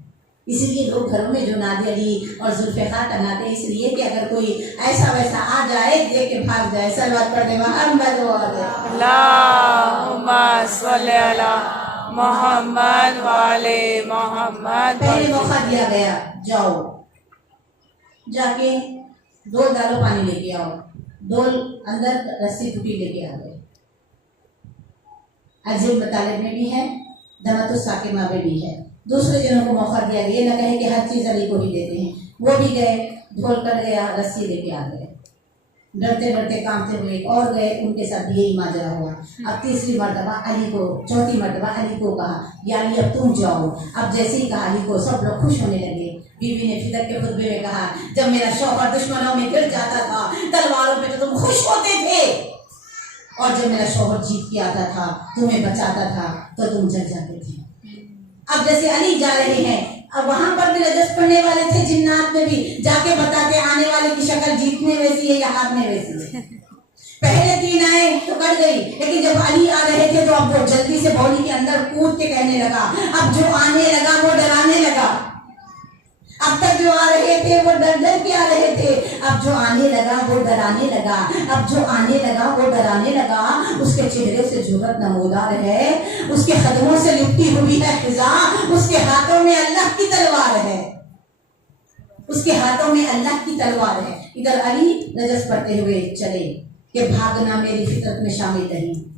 اسی لیے لوگ گھروں میں جو نادی علی اور ذوالفقار ٹنگاتے ہیں، اس لیے کہ اگر کوئی ایسا ویسا آ جائے دیکھ کے بھاگ جائے. صلوات پڑھ دے محمد اللہم صلی علی محمد والے محمد. پہلے موقع دیا گیا، جاؤ جا کے ڈول ڈالو، پانی لے کے آؤ. ڈول اندر رسی ٹوٹی لے کے آ گئے. عجیب مطالب میں بھی ہے، دمت الساکمہ میں بھی ہے. دوسرے جنوں کو موقع دیا گیا، یہ نہ کہیں کہ ہر چیز علی کو ہی دیتے ہیں. وہ بھی گئے، ڈھول کر گیا، رسی لے کے آ گئے. ڈرتے ڈرتے کامتے ہوئے اور گئے، ان کے ساتھ یہی ماجرا ہوا. اب تیسری مرتبہ علی کو، چوتھی مرتبہ علی کو کہا یا علی اب تم جاؤ. اب جیسے ہی کہا علی کو سب لوگ خوش ہونے لگے. بیوی نے فطر کے خطبے میں کہا جب میرا شوہر دشمنوں میں گر جاتا تھا تلواروں پہ تو تم خوش ہوتے تھے، اور جب میرا شوہر جیت کے آتا تھا تمہیں بچاتا تھا تو تم جل جاتے تھے. اب جیسے علی جا رہے ہیں، اب وہاں پر بھی رجس پڑھنے والے تھے جنات میں بھی، جا کے بتاتے آنے والے کی شکل جیتنے ویسی ہے یا ہارنے ویسی ہے. پہلے 3 آئے تو کٹ گئی، لیکن جب علی آ رہے تھے تو اب وہ جلدی سے بولی کے اندر کود کے کہنے لگا. اب جو آنے لگا وہ ڈرانے لگا. اب تک جو آ رہے تھے وہ ڈر ڈر کے آ رہے تھے، اب جو آنے لگا وہ ڈرانے لگا. اب جو آنے لگا وہ ڈرانے لگا. اس کے چہرے سے جرأت نمودار ہے، اس کے قدموں سے لپٹی ہوئی ہے فضا، اس کے ہاتھوں میں اللہ کی تلوار ہے، اس کے ہاتھوں میں اللہ کی تلوار ہے. ادھر علی رجس پڑھتے ہوئے چلے کہ بھاگنا میری فطرت میں شامل نہیں،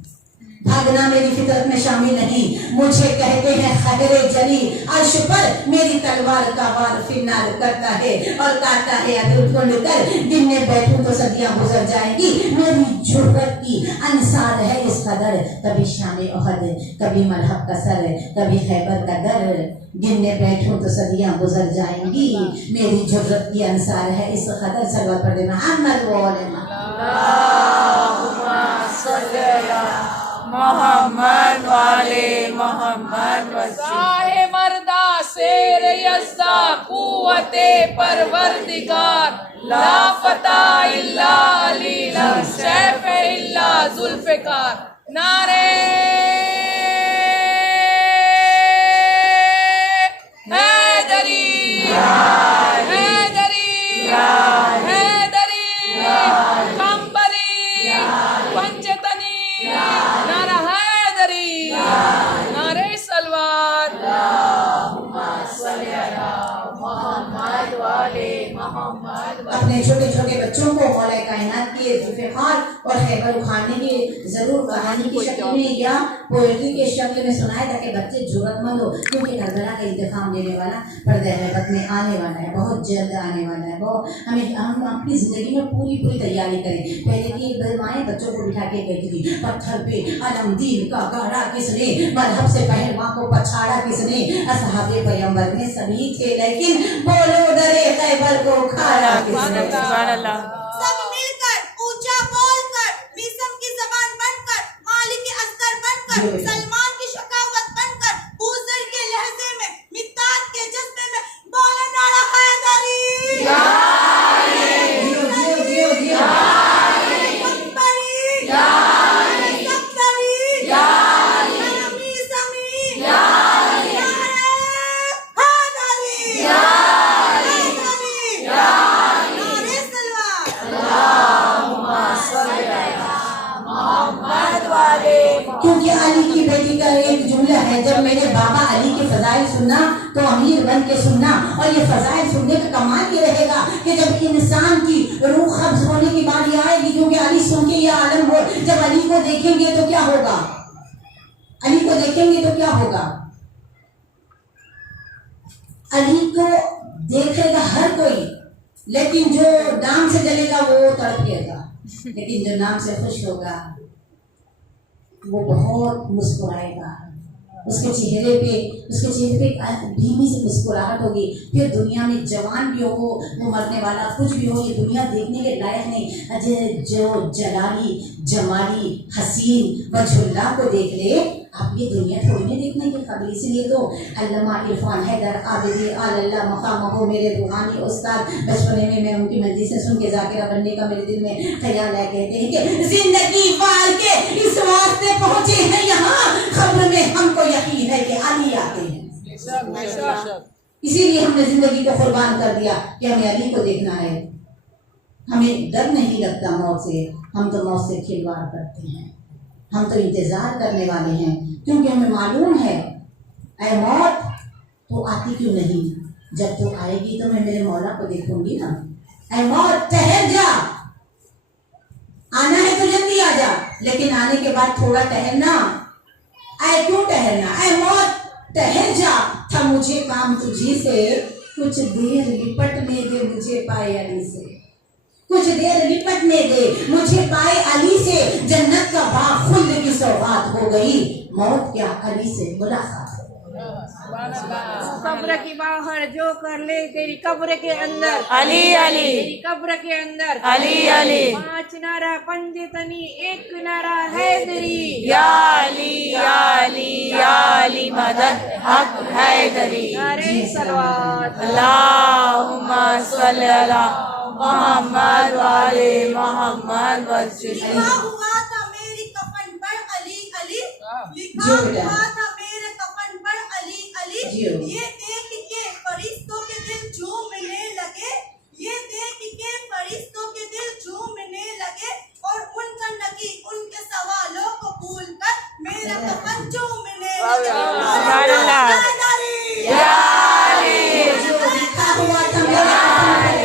بھاگنا میری فطرت میں شامل نہیں. مجھے کہتے ہیں خیر جلی، عرش پر میری تلوار کا وار فنار کرتا ہے اور کاٹتا ہے اگر ڈھونڈ کر. دن میں بیٹھوں تو صدیاں گزر جائیں گی، میری جرأت کی انصار ہے اس قدر. کبھی شام احد، کبھی ملحق کا سر، کبھی خیبر کا در. دن میں بیٹھوں تو صدیاں گزر جائیں گی، میری جرأت کی انصار ہے اس قدر. صلوات پڑھ دے محمد محمد والے محمد. شاہ مردہ شیر یزدہ قوت پروردگار، لا فتح الا علی لا سیف الا ذوالفقار. نعرے حیدری حیدری حیدری کمبری پنجتنی، نعرہ حیدری، نعرہ سلوات. اپنے چھوٹے چھوٹے बच्चों को मौला कायनात के जुल्फ़िकार और खैबर उखाड़ने की ज़रूर कहानी की शक्ल में या पोएट्री के शक्ल में सुनाए ताकि बच्चे जरूरतमंद हो, क्योंकि करबला का इंतकाम लेने वाला पर्दे रहमत में आने वाला है, बहुत जल्द आने वाला है। हम अपनी ज़िंदगी में पूरी तैयारी करें। पहले की माएँ बच्चों को बिठा के कहती थी, पत्थर पे अलमदीन का गाड़ा किसने, मजहब से पहलवां को पछाड़ा किसने, असहाबे पैगंबर में सभी थे लेकिन बोलो दरे खैबर को खाया किसने। सुभान अल्लाह। सब मिलकर ऊंचा बोलकर मिसम की जबान बनकर मालिक के अस्तर बनकर सलमान की शकावत बनकर बूजर के लहजे में मिक्दाद के जज्बे में बोले नारा हैदरी क्योंकि अली की बेटी का एक जुमला है, जब मेरे बाबा अली के फजाइल सुनना तो अमीर बन के सुनना। और ये फजाइल सुनने का कमाल ये रहेगा कि जब इंसान की रूह कब्ज होने की बारी आएगी, क्योंकि अली सुन के ये आलम हो, जब अली को देखेंगे तो क्या होगा, अली को देखेंगे तो क्या होगा, अली को देखेगा हर कोई, लेकिन जो नाम से जलेगा वो तड़पेगा, लेकिन जो नाम से खुश होगा वो बहुत मुस्कुराएगा। उसके चेहरे पे धीमी से मुस्कुराहट होगी। फिर दुनिया में जवान भी हो वो मरने वाला, कुछ भी हो, ये दुनिया देखने के लायक नहीं। अजय जो जलाली जमाली हसीन वजहुल्लाह को देख ले, आप ये दुनिया थोड़ी नहीं देखने के काबिल। इसलिए तो अल्लामा इरफान हैदर आबिदी अल्लाह मकाम हो मेरे रूहानी उस्ताद, बचपने में मैं उनकी मर्जी से सुन के जाकिरा बनने का मेरे दिल में ख्याल है। कहते हैं कि जिंदगी पाल के इस वास्ते पहुंचे हैं यहाँ, खबर में हमको यकीन है कि अली आते हैं। इसीलिए हमने जिंदगी को कुर्बान कर दिया कि हमें अली को देखना है। हमें डर नहीं लगता मौत से, हम तो मौत से खिलवाड़ करते हैं, हम तो इंतजार करने वाले हैं, क्योंकि हमें मालूम है ऐ मौत तो आती क्यों नहीं, जब तो आएगी तो मैं मेरे मौला को देखूंगी ना। ऐ मौत ठहर जा, आना है तो जल्दी आ जा, लेकिन आने के बाद थोड़ा ठहरना। ऐ क्यों ठहरना, ऐ मौत ठहर जा, था मुझे काम तुझी से, कुछ देर लिपटने दे मुझे पाए अली से, कुछ देर लिपटने दे मुझे पाए अली से, जन्नत का बाग खुल्द की सौगात हो गई, मौत क्या अली से मुलाकात हो गई। कब्र की बाहर जो कर ले तेरी कब्र के अंदर अली अली, तेरी कब्र के अंदर अली अली, 5 नारा पंजतनी 1 नारा हैदरी, या अली या अली या अली मदद हक हैदरी, नारे सलवात अल्लाहुम्मा सल्ली अला मोहम्मद वाले मोहम्मद वसल्लम। लिखा हुआ था मेरी कफन पर अली अली, लिखा हुआ था मेरे कफन पर अली अली, ये देख के फरिश्तों के दिल झूमने लगे, ये देख के फरिश्तों के दिल झूमने लगे, और उनका नकी उनके सवालों को भूल कर मेरा कफन झूमने लगे। लिखा हुआ था मेरे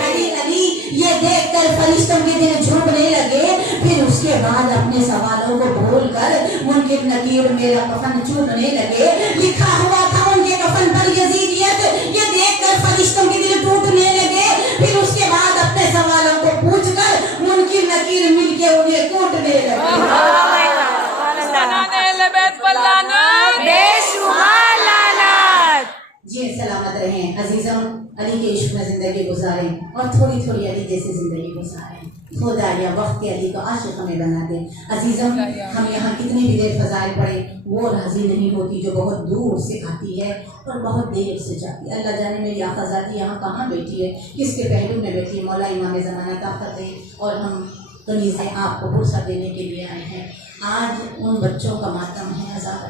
अली अली, ये देख कर फरिश्तों के दिल झूमने लगे, फिर उसके बाद अपने सवालों को भूल कर मुनकिर नकीर मेरा कफन चूमने लगे। लिखा हुआ था उनके कफन पर यजीदियत, ये देख कर फरिश्तों के दिल टूटने लगे, फिर उसके बाद अपने सवालों को पूछ कर मुनकिर नकीर मिलके उन्हें कूटने लगे। जी सलामत रहें अजीजम, अली के इश्क में जिंदगी गुजारें और थोड़ी थोड़ी अली जैसी जिंदगी गुजारें। खुदा या वक्त के अली का आशिक हमें बना दे। अजीजम, हम यहाँ कितनी भी देर फजाइल पढ़े वो राजी नहीं होती जो बहुत दूर से आती है और बहुत देर से जाती है। अल्लाह जाने मेरी आकाजाती यहाँ कहाँ बैठी है, किसके पहलू में बैठी है। मौला इमाम ज़माना ताकत दे और हम कनीज़ें आपको फुर्सत देने के लिए आए हैं। आज उन बच्चों का मातम है, आज़ाद